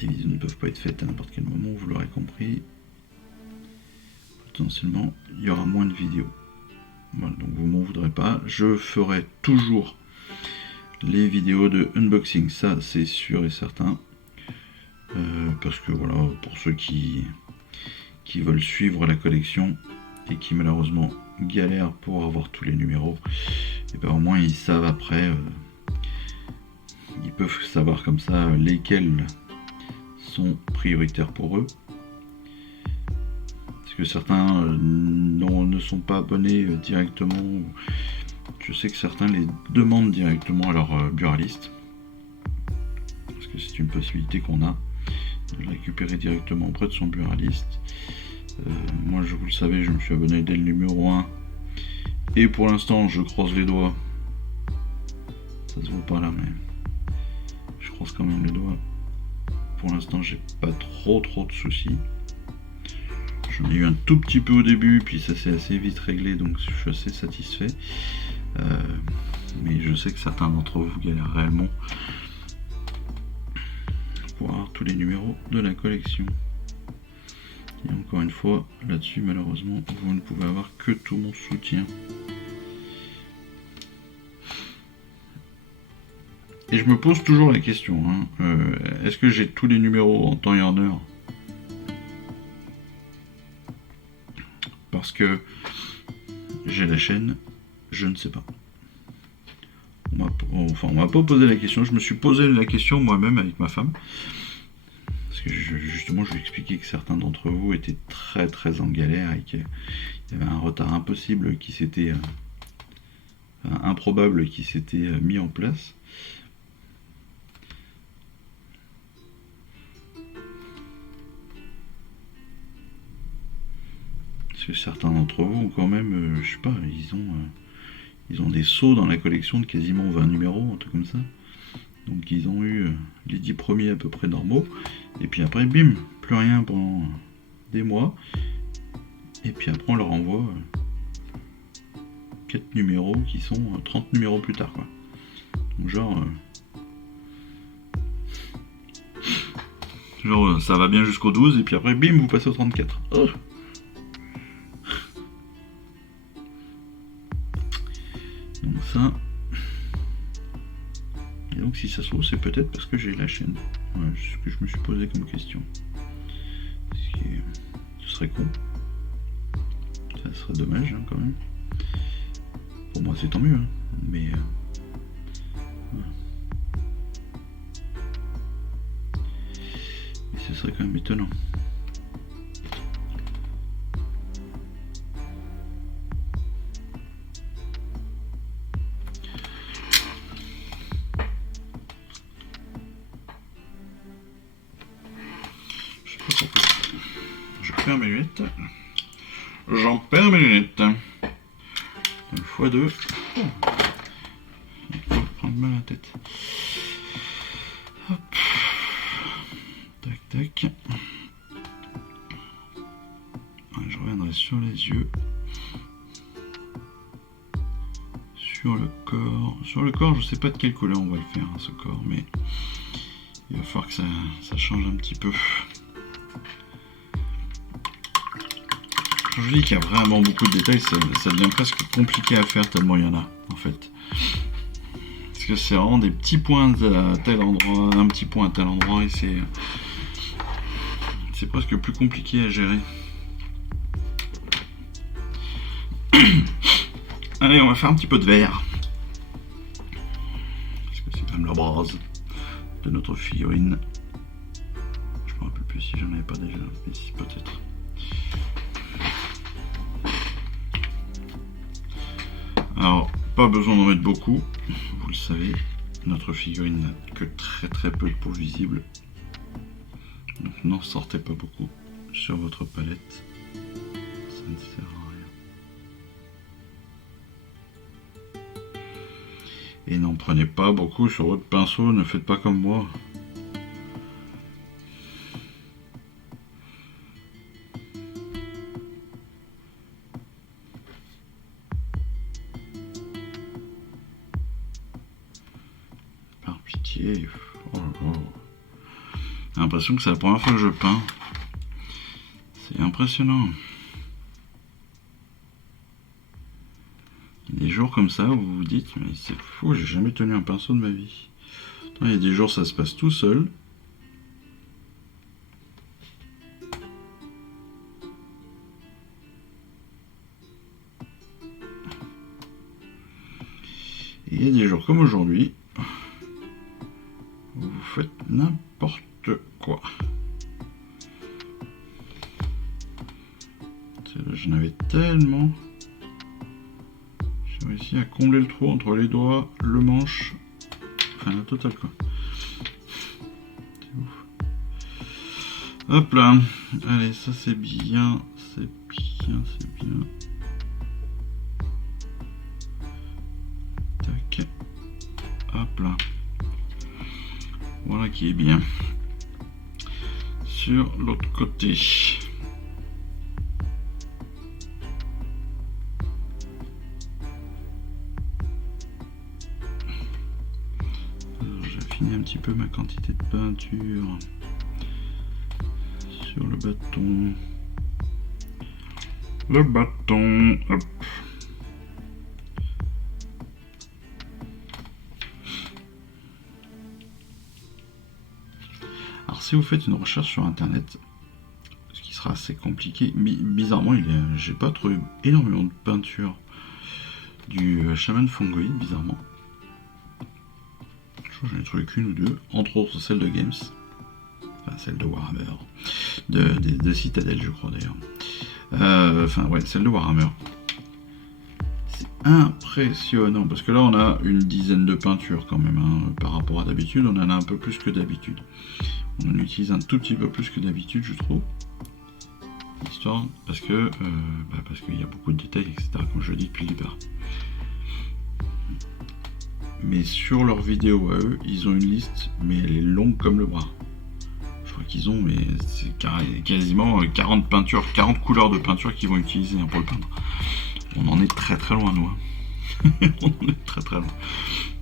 les vidéos ne peuvent pas être faites à n'importe quel moment, vous l'aurez compris, potentiellement il y aura moins de vidéos. Voilà, donc vous m'en voudrez pas. Je ferai toujours les vidéos de unboxing, ça c'est sûr et certain. Parce que voilà, pour ceux qui veulent suivre la collection et qui malheureusement galèrent pour avoir tous les numéros, et ben au moins ils savent après, ils peuvent savoir comme ça lesquels sont prioritaires pour eux, parce que certains ne sont pas abonnés directement. Je sais que certains les demandent directement à leur buraliste, parce que c'est une possibilité qu'on a de le récupérer directement auprès de son buraliste. Moi, vous le savez, je me suis abonné dès le numéro 1. Et pour l'instant, je croise les doigts. Ça se voit pas là, mais je croise quand même les doigts. Pour l'instant, j'ai pas trop de soucis. J'en ai eu un tout petit peu au début, puis ça s'est assez vite réglé, donc je suis assez satisfait. Mais je sais que certains d'entre vous galèrent réellement pour avoir tous les numéros de la collection. Et encore une fois, là-dessus, malheureusement, vous ne pouvez avoir que tout mon soutien. Et je me pose toujours la question, est-ce que j'ai tous les numéros en temps et en heure? Parce que j'ai la chaîne, je ne sais pas. On m'a pas posé la question, je me suis posé la question moi-même avec ma femme. Parce que justement, je lui expliquais que certains d'entre vous étaient très en galère et qu'il y avait un retard impossible qui s'était improbable qui s'était mis en place. Parce que certains d'entre vous ont quand même, je sais pas, ils ont des sauts dans la collection de quasiment 20 numéros, un truc comme ça. Donc ils ont eu les 10 premiers à peu près normaux, et puis après bim, plus rien pendant des mois, et puis après on leur envoie 4 numéros qui sont 30 numéros plus tard, quoi. Donc genre ça va bien jusqu'au 12 et puis après bim vous passez au 34. Oh. Donc ça. Et donc si ça se trouve c'est peut-être parce que j'ai la chaîne. Ouais, c'est ce que je me suis posé comme question. Ce serait con. Ça serait dommage hein, quand même. Pour moi c'est tant mieux. Hein. Mais voilà. Et ce serait quand même étonnant. Je perds mes lunettes. J'en perds mes lunettes. x2. Oh. Il faut prendre mal à la tête. Hop. Tac tac. Je reviendrai sur les yeux. Sur le corps. Sur le corps, je sais pas de quelle couleur on va le faire, hein, ce corps, mais il va falloir que ça change un petit peu. Quand je dis qu'il y a vraiment beaucoup de détails, ça devient presque compliqué à faire tellement il y en a, en fait. Parce que c'est vraiment des petits points à tel endroit, un petit point à tel endroit, et c'est presque plus compliqué à gérer. Allez, on va faire un petit peu de vert. Parce que c'est quand même la base de notre figurine. Je me rappelle plus si j'en avais pas déjà, mais si peut-être. Alors, pas besoin d'en mettre beaucoup, vous le savez, notre figurine n'a que très peu de peau visible. Donc n'en sortez pas beaucoup sur votre palette, ça ne sert à rien. Et n'en prenez pas beaucoup sur votre pinceau, ne faites pas comme moi. Oh là là. J'ai l'impression que c'est la première fois que je peins. C'est impressionnant. Il y a des jours comme ça où vous vous dites mais c'est fou, j'ai jamais tenu un pinceau de ma vie. Il y a des jours ça se passe tout seul. Et il y a des jours comme aujourd'hui. Vous faites n'importe quoi. J'en avais tellement. J'ai réussi à combler le trou entre les doigts, le manche. Enfin la totale quoi. C'est ouf. Hop là. Allez, ça c'est bien. C'est bien, c'est bien. Tac. Hop là. Voilà qui est bien. Sur l'autre côté. J'affiné un petit peu ma quantité de peinture sur le bâton. Le bâton, hop. Alors si vous faites une recherche sur internet, ce qui sera assez compliqué, bizarrement j'ai pas trouvé énormément de peinture du Shaman Fungoid, bizarrement. Je crois que j'en ai trouvé qu'une ou deux, entre autres celle de Games, enfin celle de Warhammer, de Citadel je crois d'ailleurs. Enfin ouais, celle de Warhammer. C'est impressionnant, parce que là on a une dizaine de peintures quand même, hein, par rapport à d'habitude, on en a un peu plus que d'habitude. On en utilise un tout petit peu plus que d'habitude, je trouve. Histoire, parce qu'il y a beaucoup de détails, etc., comme je le dis depuis le départ. Mais sur leur vidéo à eux, ils ont une liste, mais elle est longue comme le bras. Je crois qu'ils ont, mais c'est quasiment 40 peintures, 40 couleurs de peinture qu'ils vont utiliser pour le peindre. On en est très loin, nous. On est très très loin.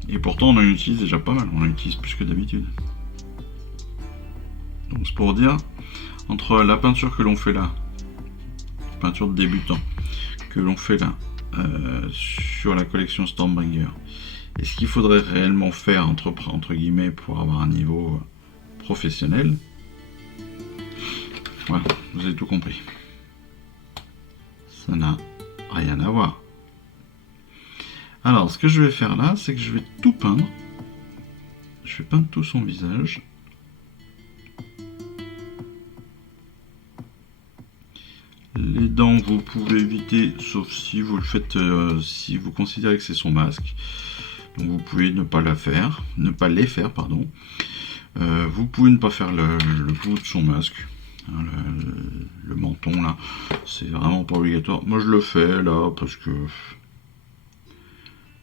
Et pourtant on en utilise déjà pas mal, on en utilise plus que d'habitude. Donc c'est pour dire, entre la peinture que l'on fait là, peinture de débutant, que l'on fait là, sur la collection Stormbringer, et ce qu'il faudrait réellement faire entre guillemets pour avoir un niveau professionnel, voilà, vous avez tout compris. Ça n'a rien à voir. Alors, ce que je vais faire là, c'est que je vais tout peindre. Je vais peindre tout son visage. Les dents, vous pouvez éviter, sauf si vous le faites, si vous considérez que c'est son masque. Donc vous pouvez ne pas les faire, pardon. Vous pouvez ne pas faire le bout de son masque, hein, le menton là. C'est vraiment pas obligatoire. Moi je le fais là parce que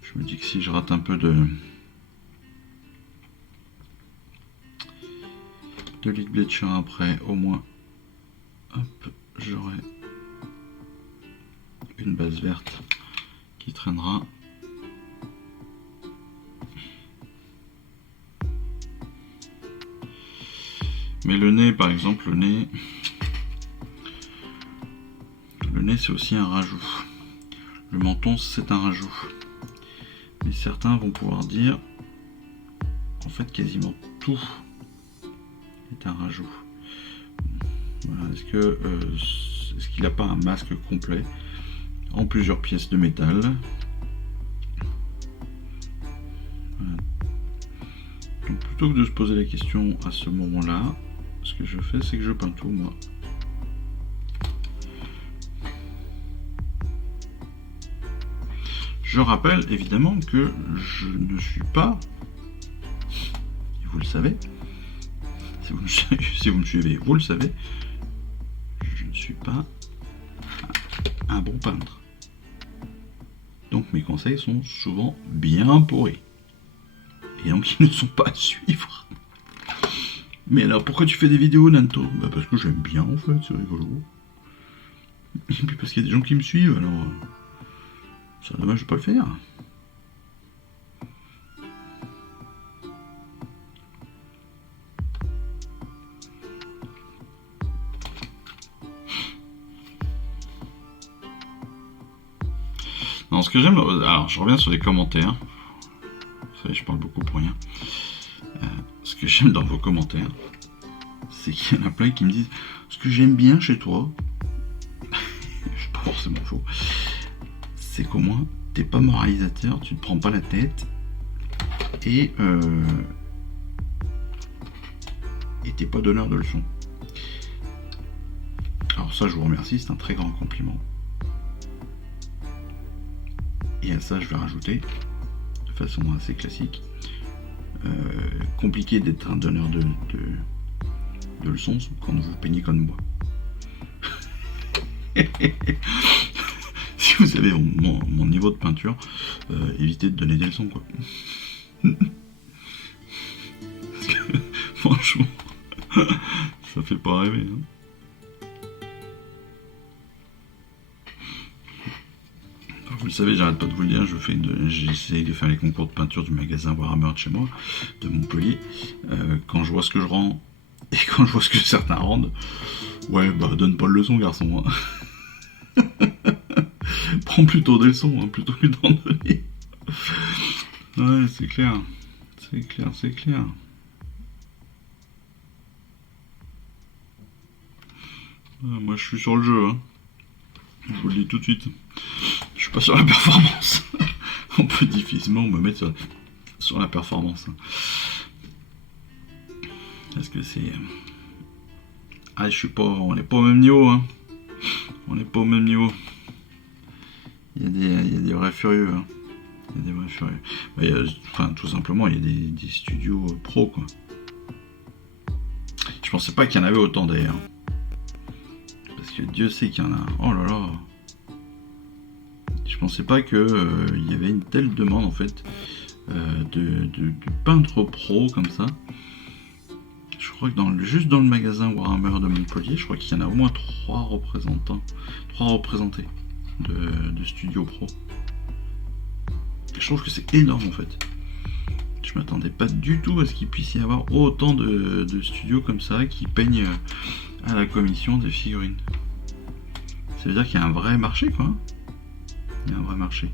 je me dis que si je rate un peu de lit de Bleacher après, au moins, hop, j'aurai une base verte qui traînera. Mais le nez, par exemple, le nez c'est aussi un rajout. Le menton c'est un rajout. Et certains vont pouvoir dire, en fait quasiment tout est un rajout. Voilà, est-ce qu'il n'a pas un masque complet en plusieurs pièces de métal? Voilà. Donc plutôt que de se poser la question à ce moment-là, ce que je fais, c'est que je peins tout moi. Je rappelle évidemment que je ne suis pas, et vous le savez, si vous me suivez, vous le savez, je ne suis pas un bon peintre. Donc mes conseils sont souvent bien pourris. Et donc ils ne sont pas à suivre. Mais alors pourquoi tu fais des vidéos, Nanto? Bah parce que j'aime bien en fait, c'est rigolo. Et puis parce qu'il y a des gens qui me suivent, alors c'est dommage de pas le faire. Non, ce que j'aime, alors je reviens sur les commentaires. Vous savez, je parle beaucoup pour rien. Ce que j'aime dans vos commentaires, c'est qu'il y en a plein qui me disent ce que j'aime bien chez toi, c'est pas forcément faux, c'est qu'au moins t'es pas moralisateur, tu te prends pas la tête et t'es pas donneur de leçons. Alors ça, je vous remercie, c'est un très grand compliment. Et à ça, je vais rajouter, de façon assez classique, compliqué d'être un donneur de leçons quand vous peignez comme moi. Si vous avez mon niveau de peinture, évitez de donner des leçons, quoi. Parce que, franchement, ça fait pas rêver, hein. Vous le savez, j'arrête pas de vous le dire, j'essaye de faire les concours de peinture du magasin Warhammer de chez moi, de Montpellier. Quand je vois ce que je rends et quand je vois ce que certains rendent, ouais, bah donne pas de leçon, garçon. Hein. Prends plutôt des leçons, hein, plutôt que d'en donner. Ouais, c'est clair. C'est clair, c'est clair. Moi, je suis sur le jeu, hein. Je vous le dis tout de suite. Je suis pas sur la performance. On peut difficilement me mettre sur la performance. Parce que c'est... Ah, je suis pas... On n'est pas au même niveau, hein. On n'est pas au même niveau. Il y a des vrais furieux, hein. Il y a des vrais furieux. Enfin, tout simplement, il y a des studios pro, quoi. Je pensais pas qu'il y en avait autant, d'ailleurs. Parce que Dieu sait qu'il y en a. Oh là là. Je pensais pas que il y avait une telle demande en fait de peintres pro comme ça. Je crois que juste dans le magasin Warhammer de Montpellier, je crois qu'il y en a au moins 3 représentés de studios pro. Je trouve que c'est énorme en fait. Je m'attendais pas du tout à ce qu'il puisse y avoir autant de studios comme ça qui peignent à la commission des figurines. Ça veut dire qu'il y a un vrai marché quoi. Il y a un vrai marché.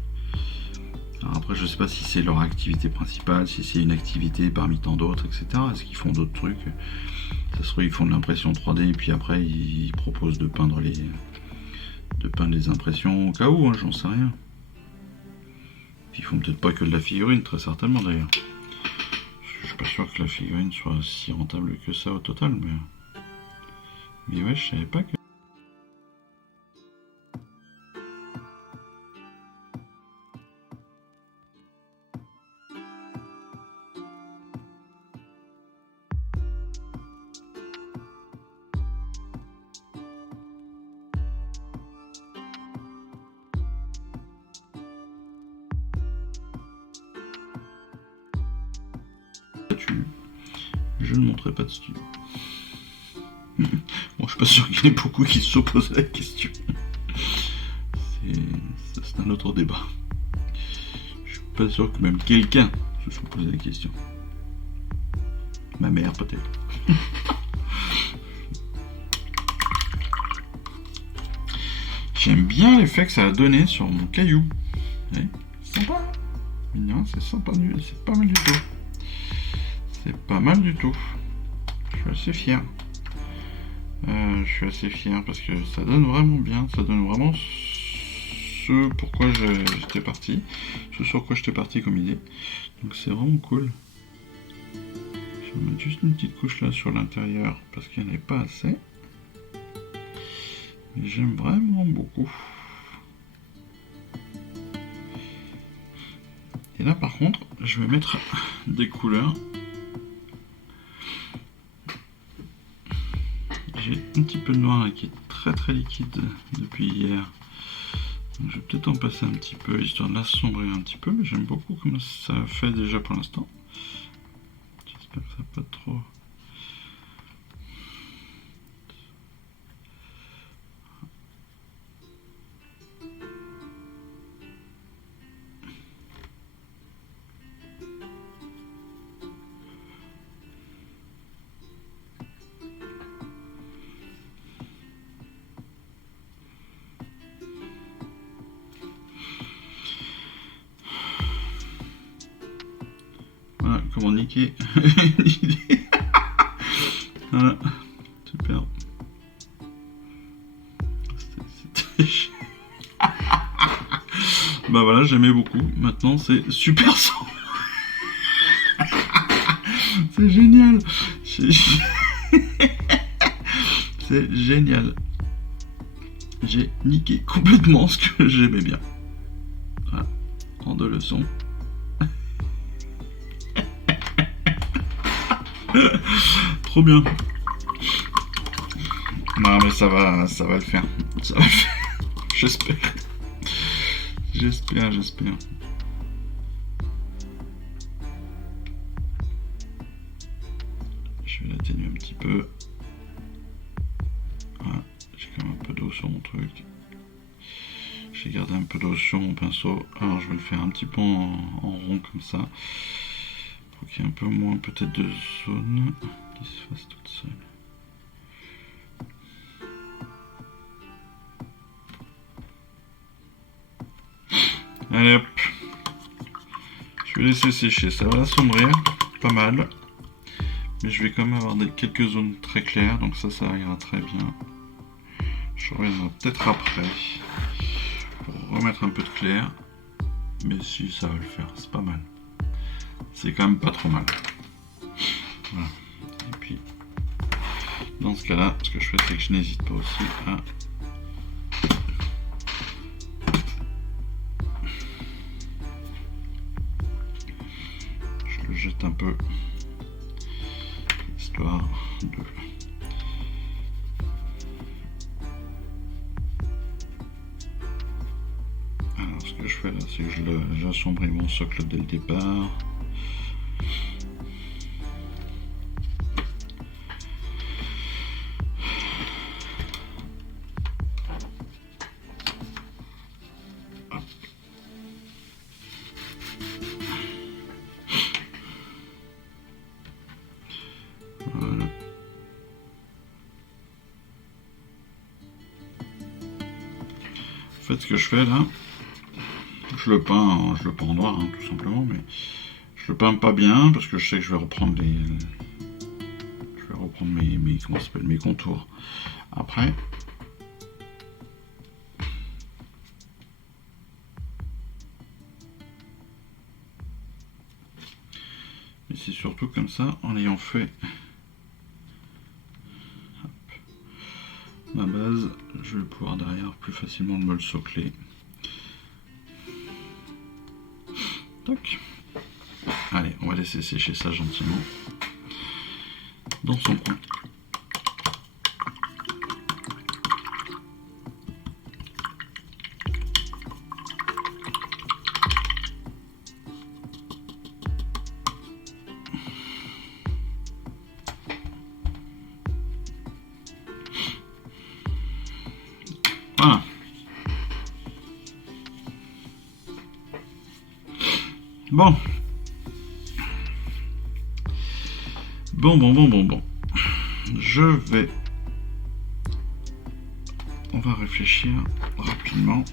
Alors après je sais pas si c'est leur activité principale, si c'est une activité parmi tant d'autres, etc. Est-ce qu'ils font d'autres trucs? Ça se trouve ils font de l'impression 3D et puis après ils proposent de peindre les impressions au cas où, hein, j'en sais rien. Puis ils font peut-être pas que de la figurine, très certainement d'ailleurs. Je suis pas sûr que la figurine soit si rentable que ça au total, mais ouais, je savais pas que. Je ne montrerai pas de studio. Bon, je suis pas sûr qu'il y en ait beaucoup qui se posent la question. C'est un autre débat. Je suis pas sûr que même quelqu'un se soit posé la question. Ma mère peut-être. J'aime bien l'effet que ça a donné sur mon caillou. Ouais, sympa. Mignon, c'est sympa, c'est pas mal du tout. C'est pas mal du tout. Je suis assez fier. Je suis assez fier parce que ça donne vraiment bien. Ça donne vraiment ce pourquoi j'étais parti. Ce sur quoi j'étais parti comme idée. Donc c'est vraiment cool. Je vais mettre juste une petite couche là sur l'intérieur parce qu'il n'y en avait pas assez. Mais j'aime vraiment beaucoup. Et là par contre, je vais mettre des couleurs. J'ai un petit peu de noir là, qui est très très liquide depuis hier. Donc je vais peut-être en passer un petit peu histoire de l'assombrir un petit peu, mais j'aime beaucoup comme ça fait déjà pour l'instant. J'espère que ça va pas trop. Voilà comment niquer une idée. Voilà, super. Bah voilà, j'aimais beaucoup. Maintenant c'est super sombre. C'est génial. C'est génial. J'ai niqué complètement ce que j'aimais bien. Voilà, en 2 leçons. Trop bien. Non mais ça va le faire. Ça va le faire. J'espère. J'espère. Je vais l'atténuer un petit peu. Voilà, j'ai quand même un peu d'eau sur mon truc. J'ai gardé un peu d'eau sur mon pinceau. Alors je vais le faire un petit peu en rond comme ça. Pour qu'il y ait un peu moins peut-être de zone qui se fasse toute seule. Allez hop. Je vais laisser sécher, ça va assombrir pas mal. Mais je vais quand même avoir quelques zones très claires, donc ça ira très bien. Je reviendrai peut-être après pour remettre un peu de clair. Mais si, ça va le faire, c'est pas mal. C'est quand même pas trop mal. Voilà. Et puis, dans ce cas-là, ce que je fais, c'est que je n'hésite pas aussi à... Je le jette un peu, histoire de... Alors, ce que je fais là, c'est que j'assombris mon socle dès le départ. En fait, ce que je fais là, je le peins en noir, hein, tout simplement, mais je le peins pas bien parce que je sais que je vais reprendre mes contours après. Mais c'est surtout comme ça, en ayant fait ma base, je vais pouvoir derrière plus facilement me le socler. Toc. Allez, on va laisser sécher ça gentiment dans son coin. Voilà. Bon. Bon. On va réfléchir rapidement.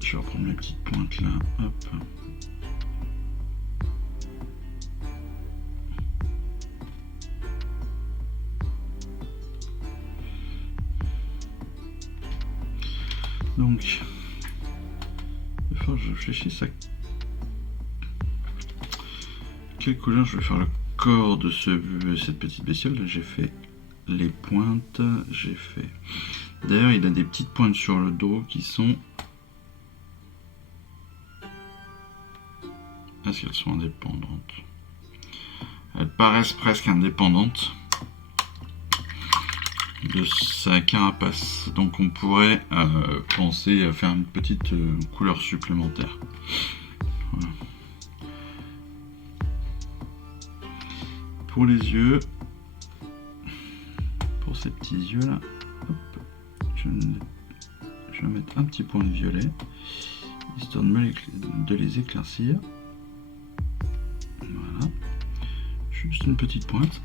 Je vais reprendre mes petites pointes là. Hop. Donc, il faut que je réfléchisse à quelle couleur je vais faire le corps de cette petite bestiole. J'ai fait les pointes, j'ai fait... D'ailleurs, il a des petites pointes sur le dos qui sont... Est-ce qu'elles sont indépendantes? Elles paraissent presque indépendantes de sa carapace. Donc on pourrait penser à faire une petite couleur supplémentaire. Voilà. Pour les yeux, pour ces petits yeux là, hop, je vais mettre un petit point de violet, histoire de les éclaircir. Voilà, juste une petite pointe.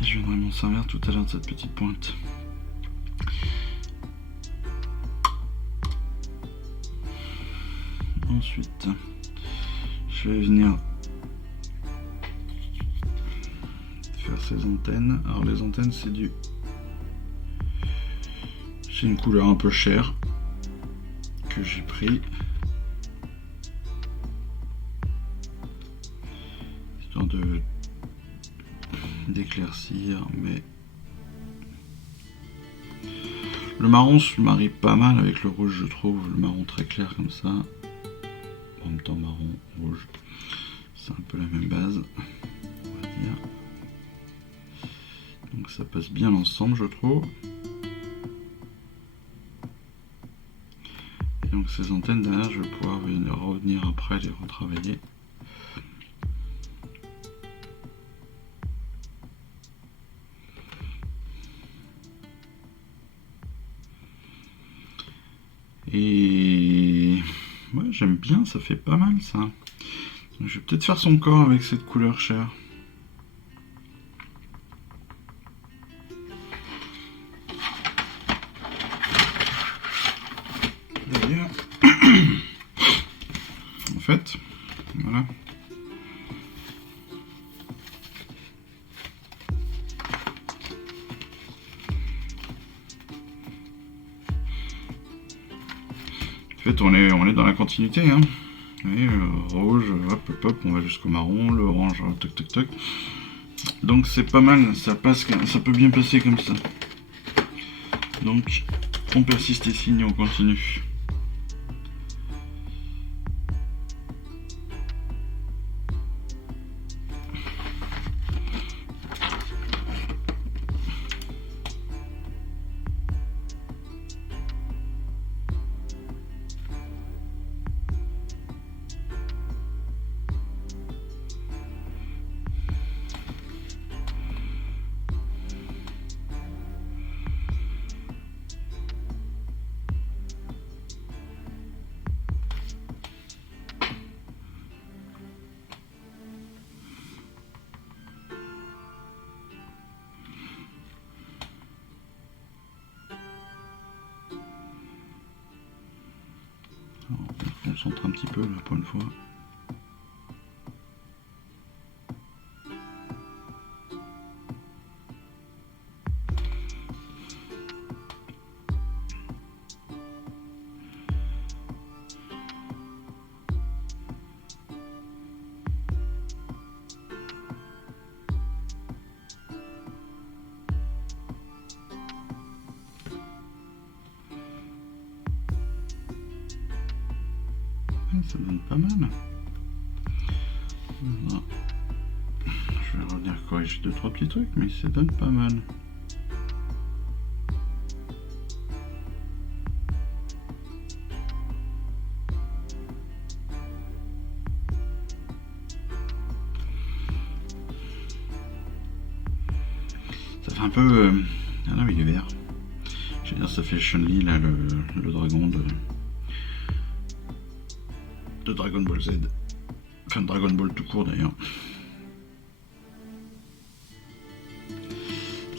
Je viendrai m'en servir tout à l'heure de cette petite pointe. Ensuite, je vais venir faire ces antennes. Alors les antennes, c'est une couleur un peu chère que j'ai pris. Histoire d'éclaircir, mais le marron se marie pas mal avec le rouge, je trouve. Le marron très clair comme ça, en même temps marron, rouge, c'est un peu la même base, on va dire. Donc ça passe bien ensemble, je trouve. Et donc ces antennes derrière, je vais pouvoir revenir après les retravailler. Et ouais, j'aime bien, ça fait pas mal ça. Donc, je vais peut-être faire son corps avec cette couleur chère. D'ailleurs, en fait, voilà. En fait, on est dans la continuité, hein. Vous voyez, rouge, hop, on va jusqu'au marron, le orange, toc. Donc c'est pas mal, ça peut bien passer comme ça. Donc on persiste ici et on continue. centre un petit peu là pour une fois. Ça donne pas mal. Voilà. Je vais revenir corriger 2-3 petits trucs, mais ça donne pas mal. Ça fait un peu... Ah non, il est vert. Je veux dire, ça fait Chun-Li, là, le dragon de Dragon Ball Z. Enfin, Dragon Ball tout court d'ailleurs.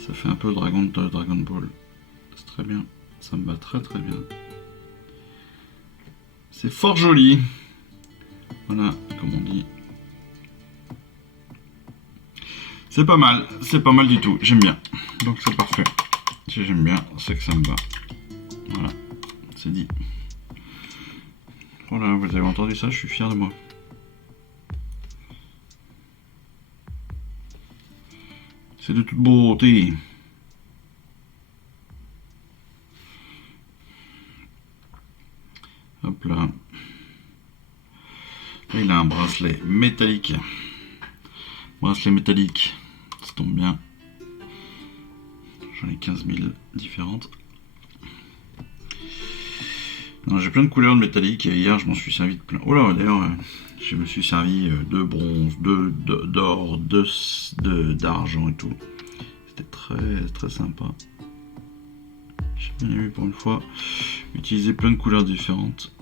Ça fait un peu dragon de Dragon Ball. C'est très bien. Ça me va très très bien. C'est fort joli. Voilà, comme on dit. C'est pas mal du tout. J'aime bien. Donc c'est parfait. Si j'aime bien, c'est que ça me va. Voilà, c'est dit. Voilà, vous avez entendu ça, je suis fier de moi. C'est de toute beauté. Hop là. Et il a un bracelet métallique. Bracelet métallique. Ça tombe bien. J'en ai 15 000 différentes. J'ai plein de couleurs de métallique et hier je m'en suis servi de plein. Oh là, d'ailleurs, je me suis servi de bronze, d'or, d'argent et tout. C'était très très sympa. J'ai bien aimé pour une fois utiliser plein de couleurs différentes.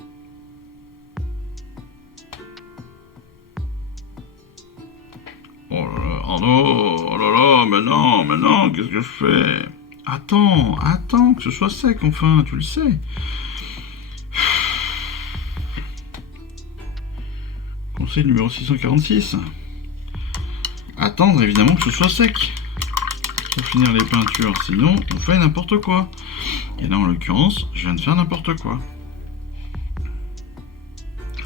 Oh là là, oh non, oh là là, mais non, qu'est-ce que je fais? Attends, que ce soit sec enfin, tu le sais. Conseil numéro 646. Attendre évidemment que ce soit sec pour finir les peintures, sinon on fait n'importe quoi. Et là en l'occurrence, je viens de faire n'importe quoi.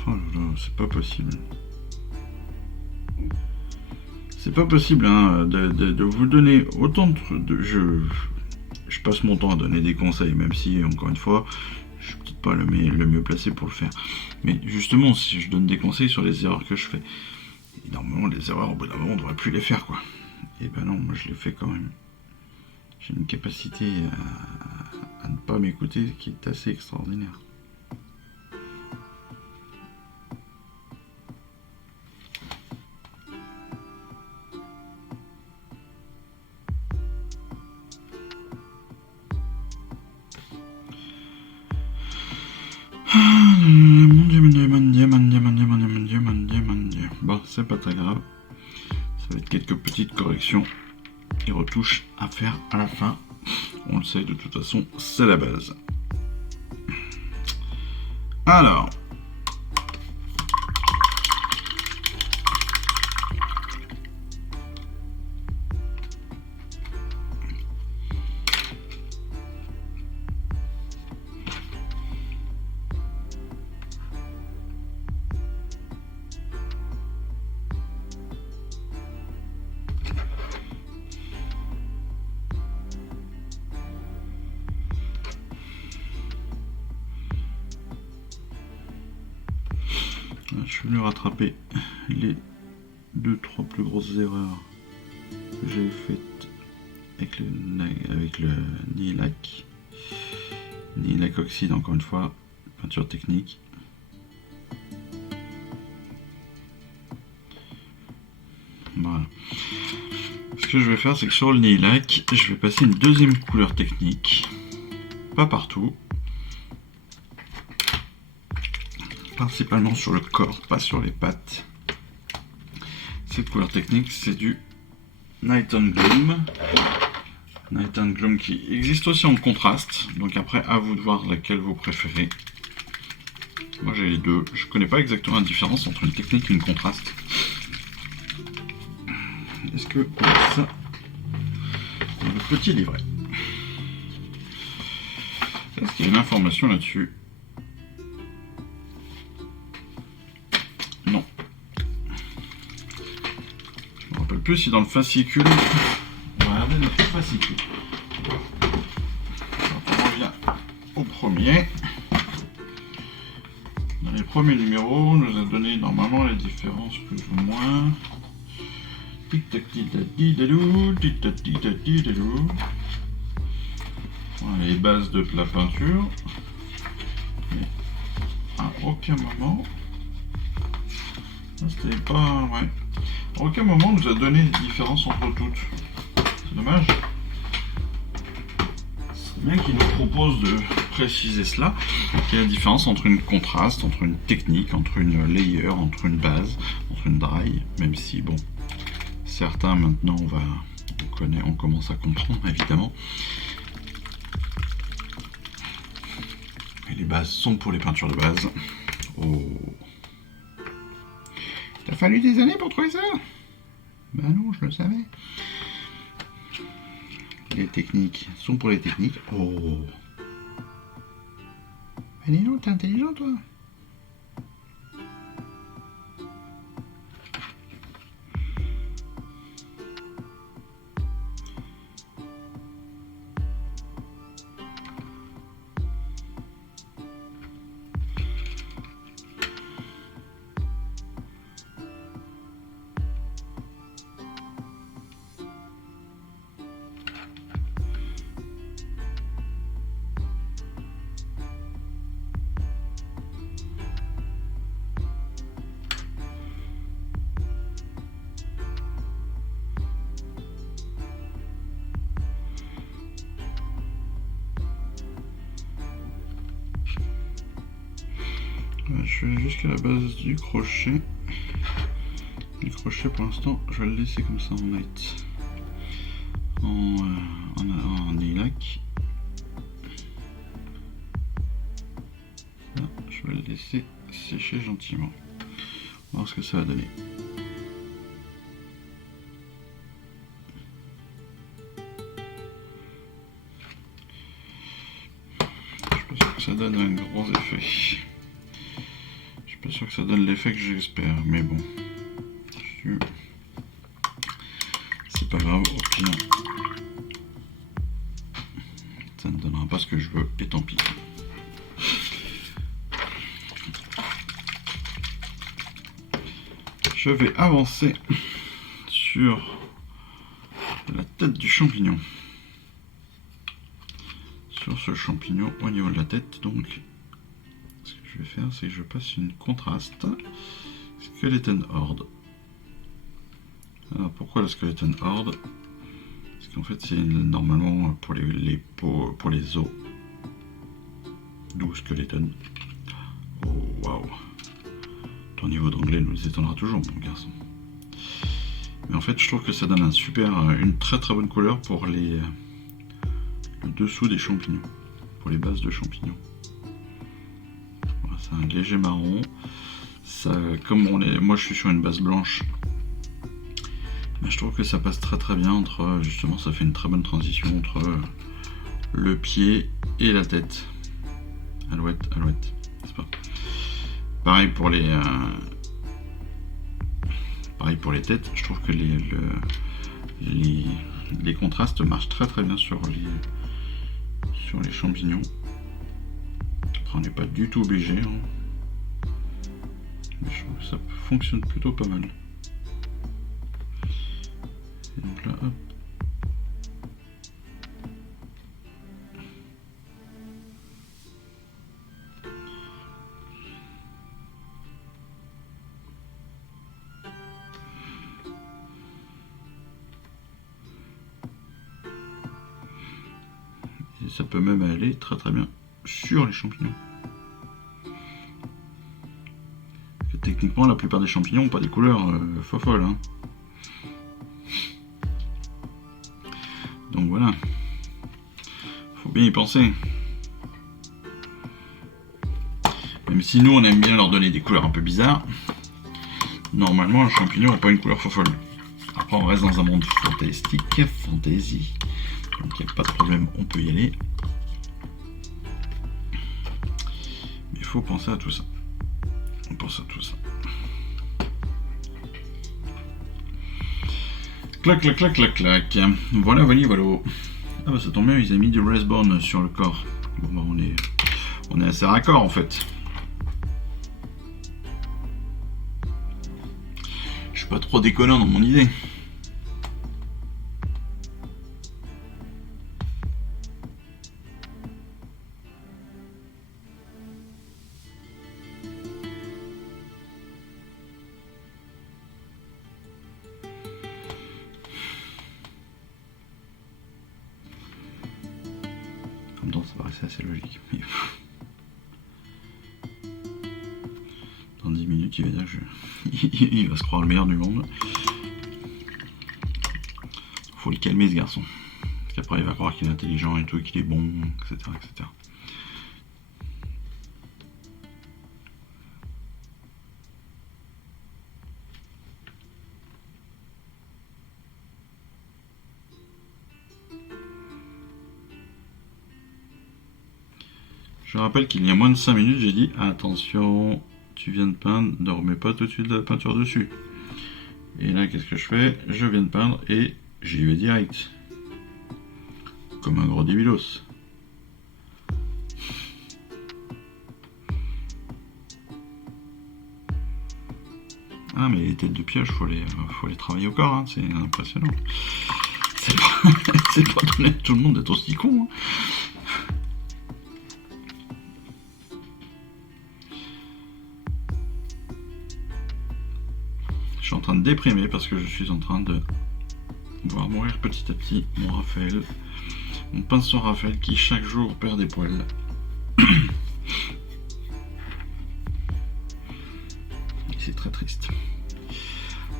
Oh là là, c'est pas possible. C'est pas possible hein, de vous donner autant de... Je passe mon temps à donner des conseils, même si, encore une fois, je suis peut-être pas le mieux placé pour le faire. Mais justement, si je donne des conseils sur les erreurs que je fais, et normalement, les erreurs, au bout d'un moment, on devrait plus les faire, quoi. Et ben non, moi je les fais quand même. J'ai une capacité à ne pas m'écouter qui est assez extraordinaire. Bon, c'est pas très grave. Ça va être quelques petites corrections et retouches à faire à la fin. On le sait, de toute façon, c'est la base. Alors. Je suis venu rattraper les 2-3 plus grosses erreurs que j'ai faites avec le Nihilac. Nihilac oxyde, encore une fois, peinture technique. Voilà. Ce que je vais faire, c'est que sur le Nihilac, je vais passer une deuxième couleur technique. Pas partout. Principalement sur le corps, pas sur les pattes. Cette couleur technique, c'est du Night and Gloom. Night and Gloom qui existe aussi en contraste. Donc après, à vous de voir laquelle vous préférez. Moi j'ai les deux. Je connais pas exactement la différence entre une technique et une contraste. Est-ce que on a ça dans le petit livret? Est-ce qu'il y a une information là-dessus? Non. Je me rappelle plus si dans le fascicule. On va regarder notre fascicule. On revient au premier. Dans les premiers numéros, on nous a donné normalement les différences plus ou moins. Voilà, les bases de la peinture. Mais à aucun moment, c'était pas, ouais, à aucun moment on nous a donné les différences entre toutes. C'est dommage. C'est bien qu'il nous propose de préciser cela. Quelle est la différence entre une contraste, entre une technique, entre une layer, entre une base, entre une dry, même si bon. Certains maintenant on commence à comprendre évidemment. Et les bases sont pour les peintures de base. Oh. T'as fallu des années pour trouver ça? Ben non, je le savais. Les techniques sont pour les techniques. Oh. Mais dis donc, t'es intelligent toi. Je vais jusqu'à la base du crochet. Le crochet pour l'instant, je vais le laisser comme ça en night. En lilac. Là, je vais le laisser sécher gentiment. On va voir ce que ça va donner. Je suis pas sûr que ça donne un gros effet. Je suis pas sûr que ça donne l'effet que j'espère, mais bon. C'est pas grave, au pire. Ça ne donnera pas ce que je veux, et tant pis. Je vais avancer sur la tête du champignon. Sur ce champignon au niveau de la tête, donc ce que je vais faire, c'est que je passe une contraste Skeleton Horde. Alors pourquoi la Skeleton Horde? Parce qu'en fait c'est normalement pour les peaux, pour les os. D'où Skeleton. Oh waouh! Ton niveau d'anglais nous étonnera toujours, mon garçon. Mais en fait, je trouve que ça donne une très très bonne couleur pour le dessous des champignons, pour les bases de champignons. Voilà, c'est un léger marron. Ça, comme moi je suis sur une base blanche, ben, je trouve que ça passe très très bien entre, justement, ça fait une très bonne transition entre le pied et la tête. Alouette, n'est-ce pas? Pareil pour les têtes, je trouve que les contrastes marchent très très bien sur les champignons. Après, on n'est pas du tout obligé, hein. Mais je trouve que ça fonctionne plutôt pas mal. Et donc là, hop. Et ça peut même aller très très bien sur les champignons. Et techniquement, la plupart des champignons n'ont pas des couleurs folles. Hein. Donc voilà. Faut bien y penser. Même Même si nous on aime bien leur donner des couleurs un peu bizarres, normalement le champignon n'a pas une couleur folle. Après on reste dans un monde fantastique, fantasy, donc il n'y a pas de problème, on peut y aller. Mais il faut penser à tout ça. On pense à tout ça. Clac, clac, clac, clac, clac. Voilà, voilà, voilà. Ah bah ça tombe bien, ils ont mis du Respawn sur le corps. Bon bah on est assez raccord en fait. Je suis pas trop déconnant dans mon idée. En même temps, ça paraissait assez logique. Mais... dans 10 minutes, il va dire que il va se croire le meilleur du monde. Faut le calmer ce garçon. Parce qu'après il va croire qu'il est intelligent et tout, qu'il est bon, etc. etc. Je rappelle qu'il y a moins de 5 minutes, j'ai dit attention, tu viens de peindre, ne remets pas tout de suite de la peinture dessus. Et là, qu'est-ce que je fais? Je viens de peindre et j'y vais direct. Comme un gros débilos. Ah, mais les têtes de pioche, faut les travailler au corps, hein, c'est impressionnant. C'est pas donné à tout le monde d'être aussi con. Hein. Je suis en train de déprimer parce que je suis en train de voir mourir petit à petit mon Raphaël, mon pinceau Raphaël qui chaque jour perd des poils. C'est très triste.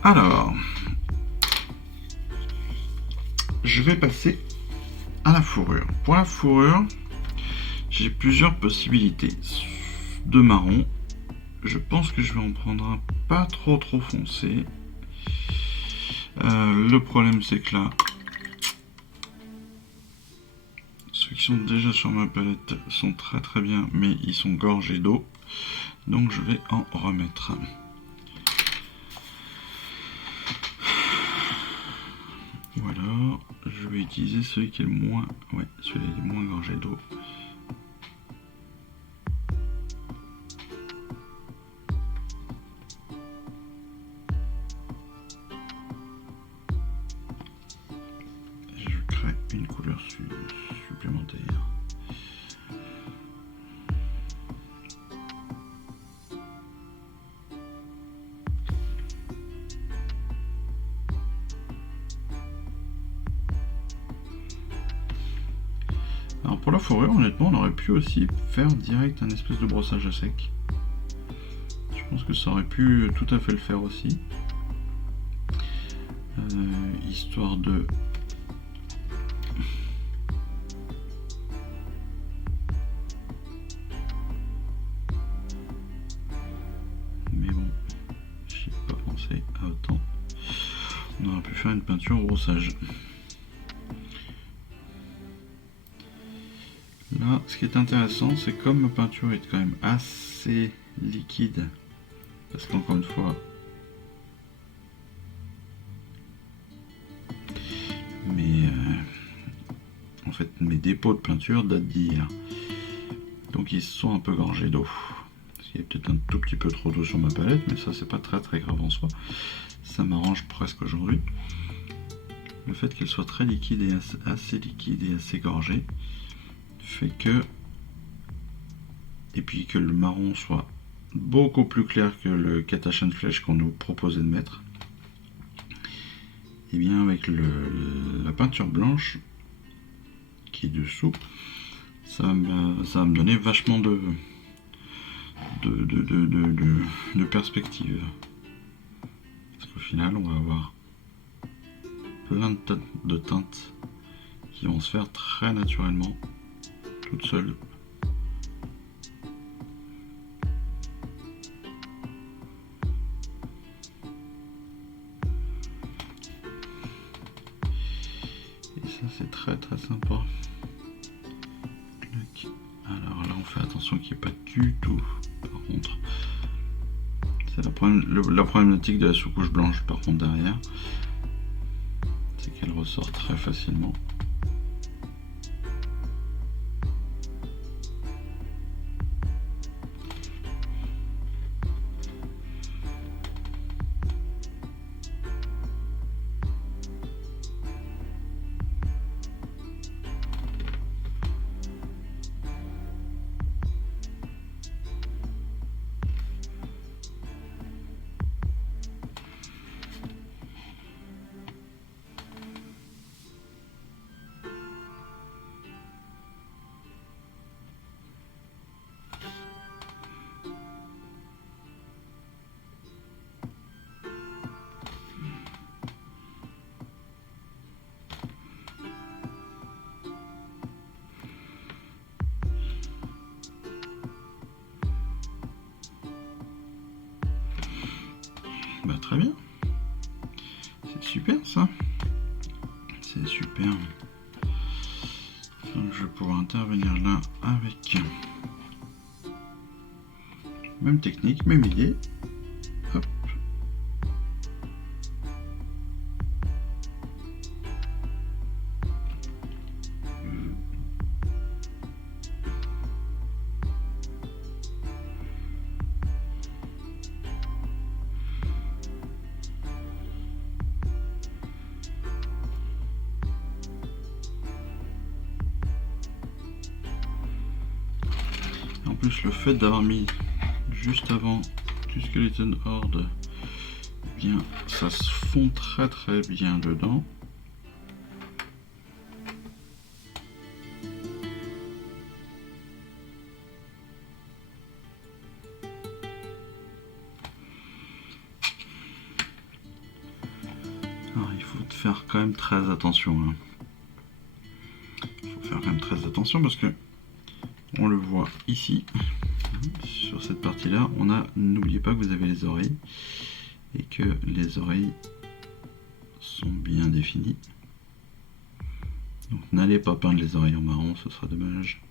Alors, je vais passer à la fourrure. Pour la fourrure, j'ai plusieurs possibilités de marron. Je pense que je vais en prendre un pas trop foncé. Le problème c'est que là, ceux qui sont déjà sur ma palette sont très bien, mais ils sont gorgés d'eau. Donc je vais en remettre. Voilà, je vais utiliser celui qui est le moins... ouais, celui-là est le moins gorgé d'eau. Je crée une couleur supplémentaire. Alors pour la fourrure, honnêtement, on aurait pu aussi faire direct un espèce de brossage à sec. Je pense que ça aurait pu tout à fait le faire aussi. Histoire de... mais bon, j'y ai pas pensé à autant. On aurait pu faire une peinture au brossage. Là, ce qui est intéressant, c'est comme ma peinture est quand même assez liquide, parce qu'encore une fois, en fait, mes dépôts de peinture datent d'hier, donc ils sont un peu gorgés d'eau. Il y a peut-être un tout petit peu trop d'eau sur ma palette, mais ça c'est pas très grave en soi. Ça m'arrange presque aujourd'hui. Le fait qu'elle soit très liquide et assez liquide et assez gorgée fait que, et puis que le marron soit beaucoup plus clair que le Katachen Flèche qu'on nous proposait de mettre, et bien avec la peinture blanche qui est dessous, ça va me donner vachement de perspective. Parce qu'au final, on va avoir plein de teintes qui vont se faire très naturellement, toutes seules. Alors là on fait attention qu'il n'y ait pas du tout, par contre, c'est la problématique de la sous-couche blanche par contre derrière, c'est qu'elle ressort très facilement. Bah, très bien, c'est super ça, c'est super. Donc je vais pouvoir intervenir là avec même technique, même idée. Hop. En plus, le fait d'avoir mis juste avant du Skeleton Horde, eh bien, ça se fond très très bien dedans. Alors, il faut faire quand même très attention. Hein. Il faut faire quand même très attention parce que on le voit ici. Sur cette partie-là, n'oubliez pas que vous avez les oreilles et que les oreilles sont bien définies. Donc n'allez pas peindre les oreilles en marron, ce sera dommage.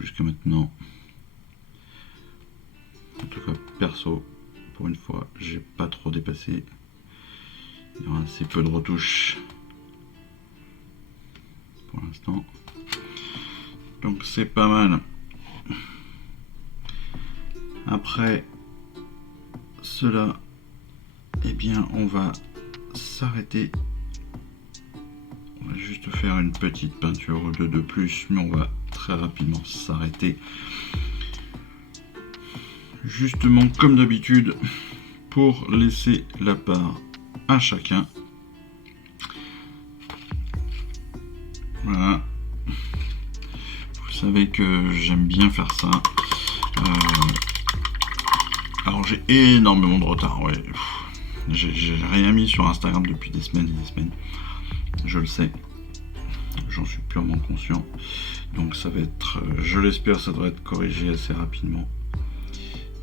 Jusqu'à maintenant, en tout cas perso, pour une fois, j'ai pas trop dépassé. Il y aura assez peu de retouches pour l'instant. Donc c'est pas mal. Après cela, eh bien on va s'arrêter. On va juste faire une petite peinture ou deux de plus, mais on va très rapidement s'arrêter. Justement comme d'habitude, pour laisser la part à chacun. Voilà. Vous savez que j'aime bien faire ça. Alors j'ai énormément de retard, ouais. J'ai rien mis sur Instagram depuis des semaines et des semaines. Je le sais. J'en suis purement conscient. Donc ça va être, je l'espère, ça devrait être corrigé assez rapidement.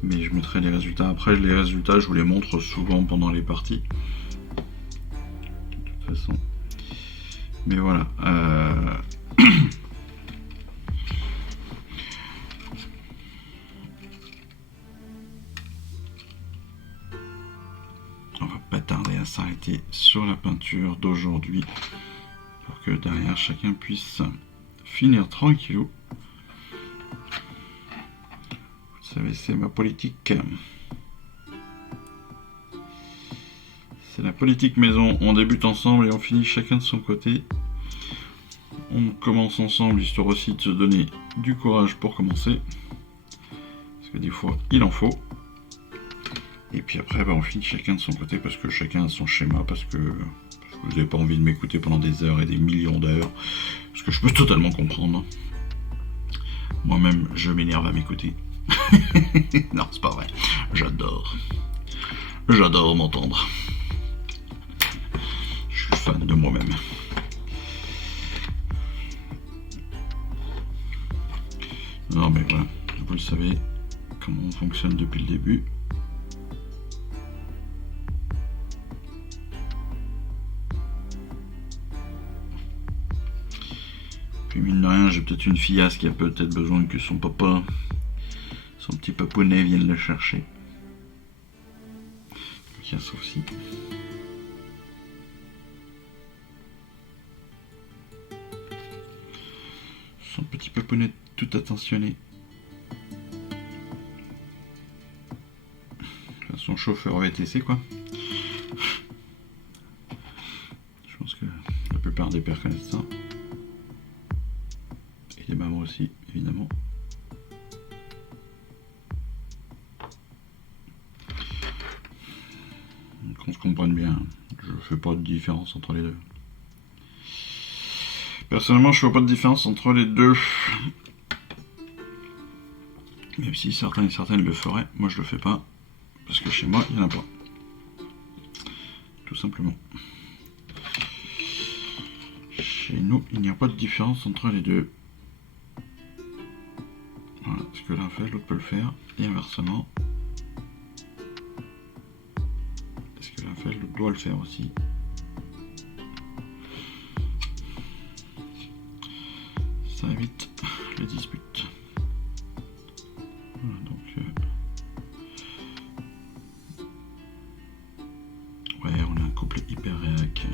Mais je mettrai les résultats. Après, les résultats, je vous les montre souvent pendant les parties. De toute façon. Mais voilà. On va pas tarder à s'arrêter sur la peinture d'aujourd'hui pour que derrière chacun puisse finir tranquillou. Vous savez, c'est ma politique. C'est la politique maison. On débute ensemble et on finit chacun de son côté. On commence ensemble histoire aussi de se donner du courage pour commencer. Parce que des fois, il en faut. Et puis après, on finit chacun de son côté parce que chacun a son schéma. Parce que vous n'avez pas envie de m'écouter pendant des heures et des millions d'heures. Ce que je peux totalement comprendre. Moi-même, je m'énerve à m'écouter. Non, c'est pas vrai. J'adore. J'adore m'entendre. Je suis fan de moi-même. Non mais voilà, vous le savez comment on fonctionne depuis le début. Puis mine de rien, j'ai peut-être une fillasse qui a peut-être besoin que son papa, son petit papounet vienne le chercher. Donc il y a ça aussi. Son petit papounet tout attentionné. Son chauffeur VTC quoi. Je pense que la plupart des pères connaissent ça. Et les mamans aussi, évidemment. Qu'on se comprenne bien, je fais pas de différence entre les deux. Personnellement, je fais pas de différence entre les deux. Même si certains et certaines le feraient, moi je le fais pas. Parce que chez moi, il n'y en a pas. Tout simplement. Chez nous, il n'y a pas de différence entre les deux. Voilà, ce que l'un fait, l'autre peut le faire. Et inversement. Ce que l'un fait, l'autre doit le faire aussi. Ça évite les disputes. Voilà, donc... ouais, on a un couple hyper réac.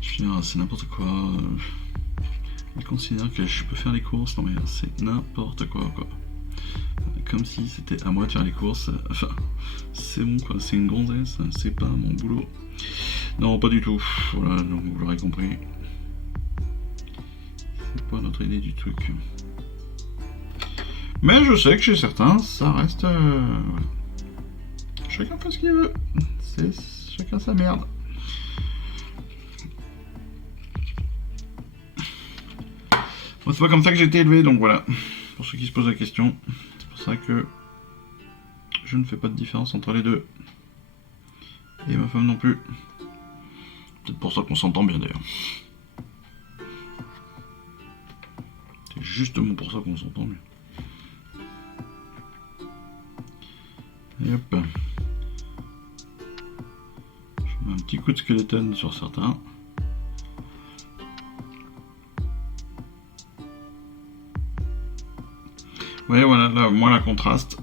Je veux dire, c'est n'importe quoi. Il considère que je peux faire les courses. Non mais c'est n'importe quoi. Comme si c'était à moi de faire les courses. Enfin, c'est bon quoi, c'est une gonzesse, c'est pas mon boulot. Non, pas du tout. Voilà, donc vous l'aurez compris. C'est pas notre idée du truc. Mais je sais que chez certains, ça reste... ouais. Chacun fait ce qu'il veut. C'est chacun sa merde. Bon, c'est pas comme ça que j'ai été élevé, donc voilà. Pour ceux qui se posent la question, c'est pour ça que je ne fais pas de différence entre les deux. Et ma femme non plus. Peut-être pour ça qu'on s'entend bien d'ailleurs. C'est justement pour ça qu'on s'entend bien. Et hop. Je mets un petit coup de skeleton sur certains. Ouais, voilà, là, moi la contraste,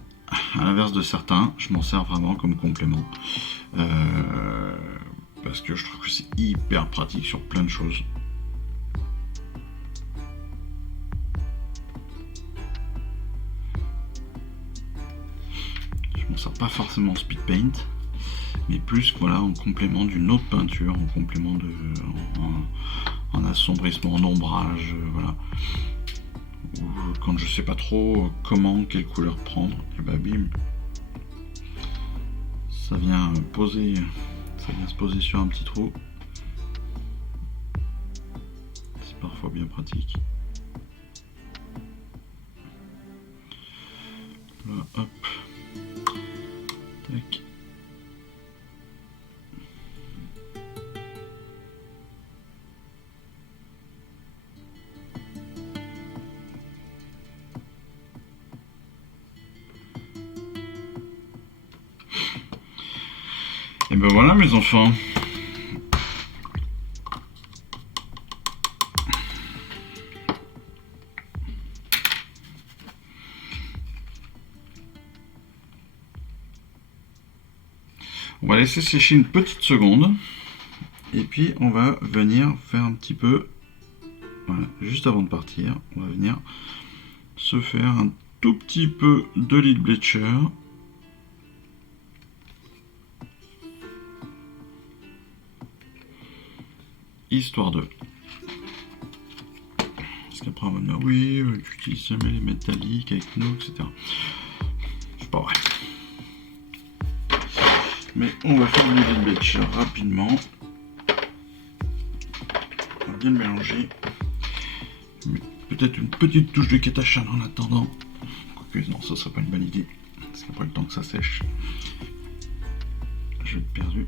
à l'inverse de certains, je m'en sers vraiment comme complément. Parce que je trouve que c'est hyper pratique sur plein de choses. Je m'en sers pas forcément en speed paint, mais plus voilà en complément d'une autre peinture, en complément de en assombrissement, en ombrage, voilà. Ou quand je sais pas trop comment, quelle couleur prendre, et bah bim, ça vient se poser sur un petit trou. C'est parfois bien pratique. Là, hop, tac. Et ben voilà mes enfants. On va laisser sécher une petite seconde. Et puis on va venir faire un petit peu, voilà, juste avant de partir, on va venir se faire un tout petit peu de lead bleacher. Histoire de... Parce qu'après on va me dire oui, tu utilises jamais les métalliques avec nous, etc. C'est pas vrai. Mais on va faire le lead bleacher rapidement. On va bien le mélanger. Peut-être une petite touche de Katashan en attendant. Quoique non, ça serait pas une bonne idée. Parce qu'après le temps que ça sèche, je vais être perdu.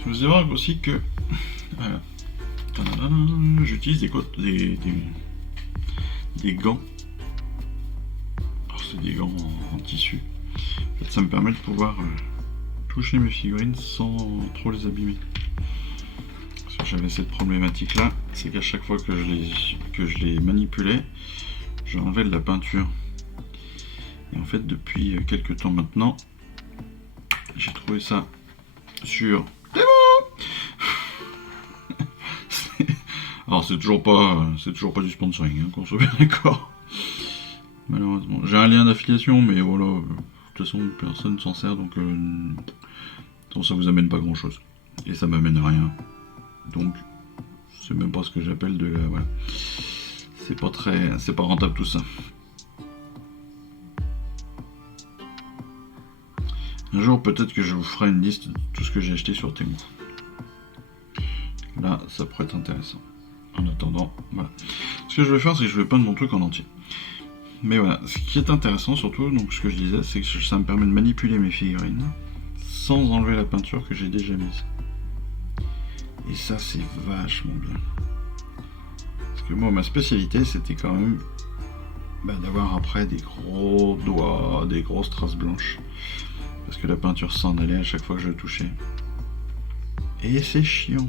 Je vous évoque aussi que voilà. J'utilise des gants. Alors c'est des gants en tissu. En fait, ça me permet de pouvoir toucher mes figurines sans trop les abîmer. Parce que j'avais cette problématique là, c'est qu'à chaque fois que je les manipulais, j'enlevais de la peinture. Et en fait depuis quelques temps maintenant, j'ai trouvé ça sur... Alors c'est toujours pas du sponsoring, hein, qu'on soit bien d'accord. Malheureusement. J'ai un lien d'affiliation, mais voilà, de toute façon personne s'en sert, donc ça vous amène pas grand chose. Et ça m'amène rien. Donc c'est même pas ce que j'appelle de la... Voilà. C'est pas rentable tout ça. Un jour peut-être que je vous ferai une liste de tout ce que j'ai acheté sur Temu. Là ça pourrait être intéressant. En attendant, voilà. Ce que je vais faire, c'est que je vais peindre mon truc en entier. Mais voilà, ce qui est intéressant surtout, donc ce que je disais, c'est que ça me permet de manipuler mes figurines sans enlever la peinture que j'ai déjà mise. Et ça, c'est vachement bien. Parce que moi, ma spécialité, c'était quand même d'avoir après des gros doigts, des grosses traces blanches. Parce que la peinture s'en allait à chaque fois que je touchais. Et c'est chiant.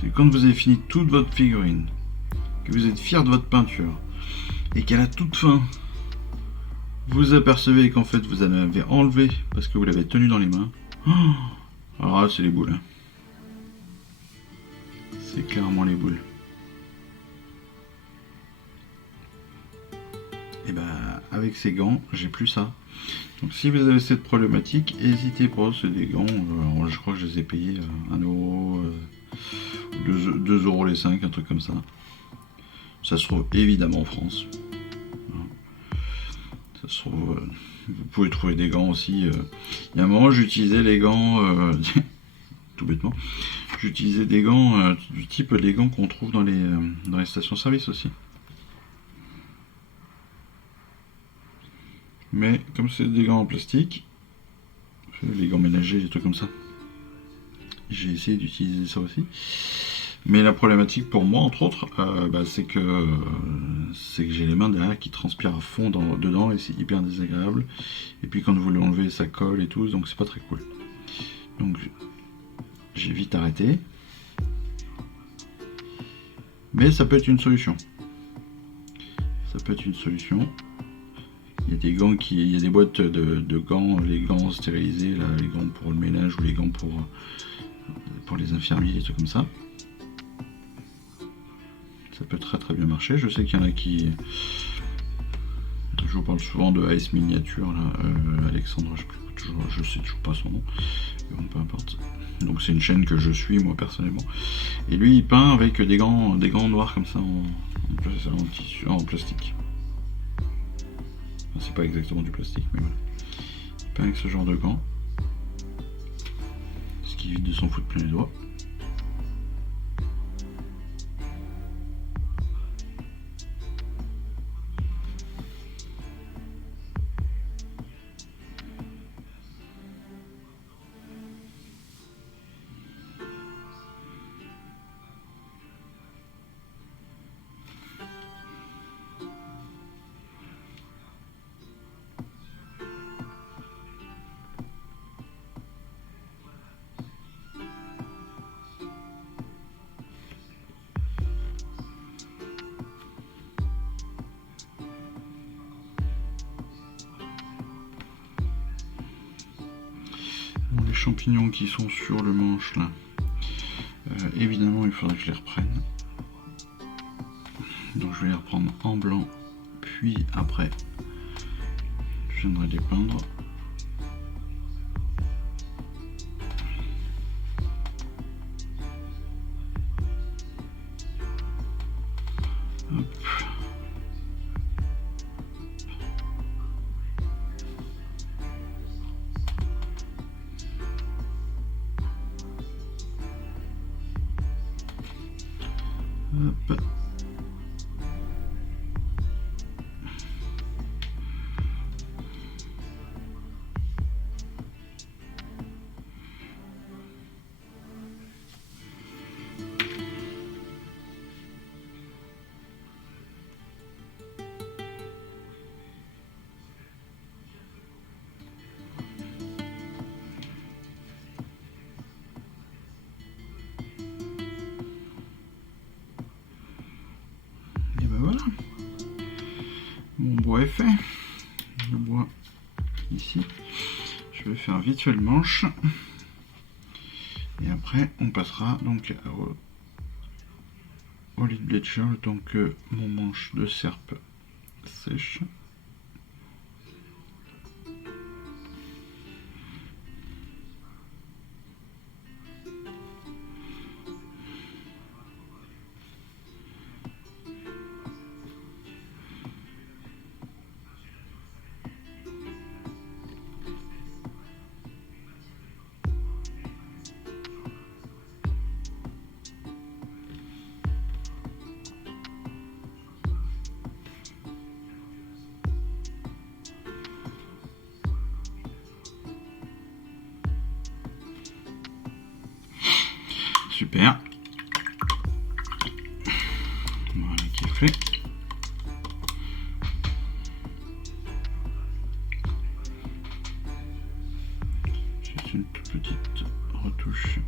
C'est que quand vous avez fini toute votre figurine, que vous êtes fier de votre peinture, et qu'à la toute fin, vous apercevez qu'en fait vous en avez enlevé parce que vous l'avez tenu dans les mains. Alors là, c'est les boules. C'est clairement les boules. Et avec ces gants, j'ai plus ça. Donc si vous avez cette problématique, n'hésitez pas, c'est des gants, je crois que je les ai payés 1€, 2€ les 5, un truc comme ça. Ça se trouve évidemment en France. Ça se trouve, vous pouvez trouver des gants aussi. Il y a un moment, j'utilisais les gants, tout bêtement, j'utilisais des gants du type des gants qu'on trouve dans les stations-service aussi. Mais comme c'est des gants en plastique, les gants ménagers, des trucs comme ça, j'ai essayé d'utiliser ça aussi. Mais la problématique pour moi, entre autres, c'est que j'ai les mains derrière qui transpirent à fond dedans et c'est hyper désagréable. Et puis quand vous l'enlevez, ça colle et tout, donc c'est pas très cool. Donc j'ai vite arrêté. Mais ça peut être une solution. Ça peut être une solution. Il y a des gants il y a des boîtes de gants, les gants stérilisés, là, les gants pour le ménage ou les gants pour les infirmiers, des trucs comme ça. Ça peut très très bien marcher. Je sais qu'il y en a qui... Je vous parle souvent de AS Miniature, là, Alexandre, je sais toujours pas son nom, bon, peu importe. Donc c'est une chaîne que je suis moi personnellement. Et lui il peint avec des gants noirs comme ça en plastique. Enfin, c'est pas exactement du plastique, mais voilà. Il peint avec ce genre de gants. Ce qui évite de s'en foutre plein les doigts. Les champignons qui sont sur le manche là, évidemment il faudrait que je les reprenne. Donc je vais les reprendre en blanc, puis après je viendrai les peindre. Hop. Hop. faire vite fait le manche. Et après, on passera donc au lead bleacher le temps que mon manche de serpe sèche. Super. Voilà qui est fait. Juste une toute petite retouche.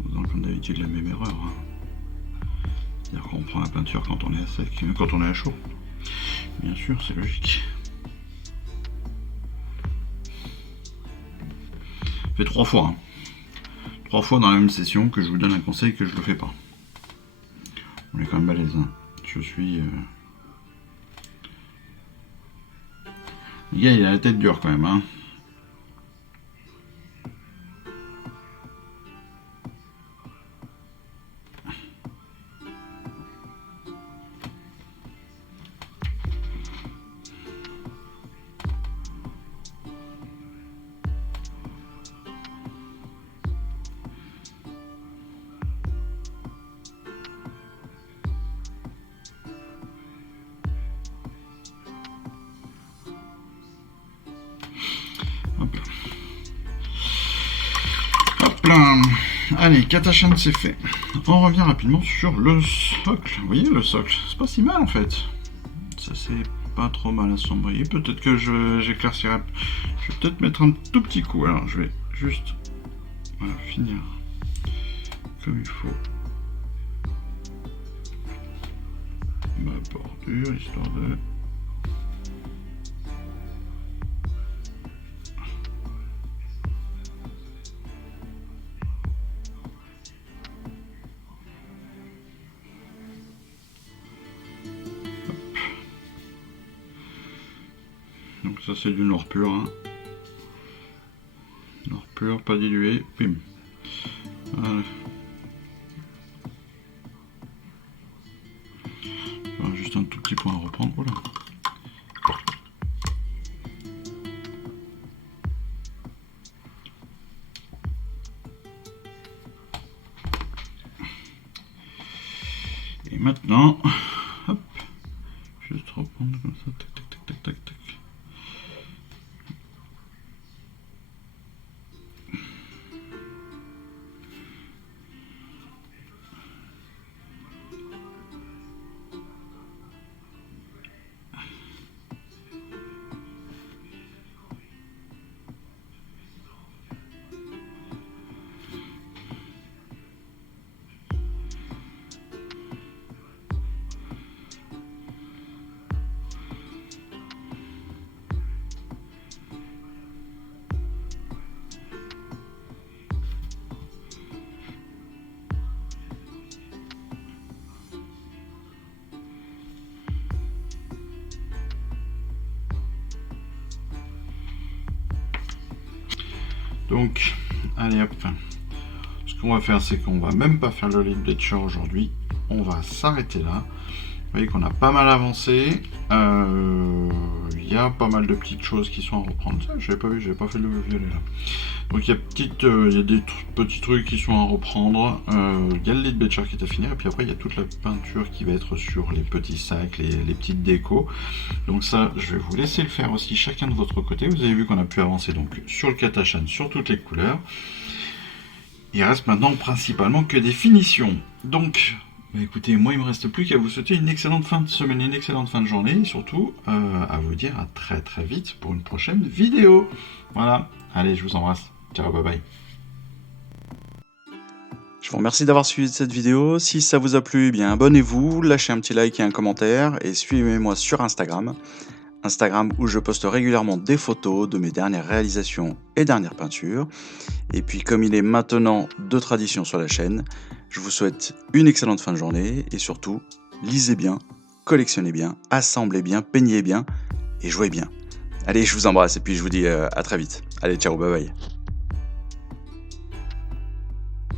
En faisant comme d'habitude la même erreur. C'est-à-dire qu'on prend la peinture quand on est à sec, quand on est à chaud. Bien sûr, c'est logique. Fait 3 fois. Hein. 3 fois dans la même session que je vous donne un conseil que je le fais pas. On est quand même balèze. Hein. Je suis... Le gars, il a la tête dure quand même. Hein. Allez, Katashan c'est fait. On revient rapidement sur le socle. Vous voyez le socle, c'est pas si mal en fait. Ça c'est pas trop mal assombri. Peut-être que j'éclaircirai. Je vais peut-être mettre un tout petit coup. Alors je vais juste finir comme il faut ma bordure histoire de... Donc ça c'est du noir pur, hein. Noir pur, pas dilué, bim. Voilà. Juste un tout petit point à reprendre. Voilà. Et maintenant, hop, juste reprendre comme ça, tac tac tac tac tac tac. Donc, allez hop. Ce qu'on va faire, c'est qu'on va même pas faire le lead bleacher aujourd'hui. On va s'arrêter là. Vous voyez qu'on a pas mal avancé. Il y a pas mal de petites choses qui sont à reprendre. Ça, j'avais pas vu, j'avais pas fait le violet là. Donc il y a des petits trucs qui sont à reprendre. Il y a le lead bleacher qui est à finir. Et puis après, il y a toute la peinture qui va être sur les petits sacs, les petites décos. Donc ça, je vais vous laisser le faire aussi chacun de votre côté. Vous avez vu qu'on a pu avancer donc sur le Katashan, sur toutes les couleurs. Il reste maintenant principalement que des finitions. Donc, écoutez, moi il me reste plus qu'à vous souhaiter une excellente fin de semaine, une excellente fin de journée, et surtout à vous dire à très très vite pour une prochaine vidéo. Voilà, allez, je vous embrasse. Ciao, bye bye. vous remercie d'avoir suivi cette vidéo. Si ça vous a plu, eh bien abonnez-vous, lâchez un petit like et un commentaire et suivez-moi sur Instagram. Instagram où je poste régulièrement des photos de mes dernières réalisations et dernières peintures. Et puis comme il est maintenant de tradition sur la chaîne, je vous souhaite une excellente fin de journée et surtout, lisez bien, collectionnez bien, assemblez bien, peignez bien et jouez bien. Allez, je vous embrasse et puis je vous dis à très vite. Allez, ciao, bye bye.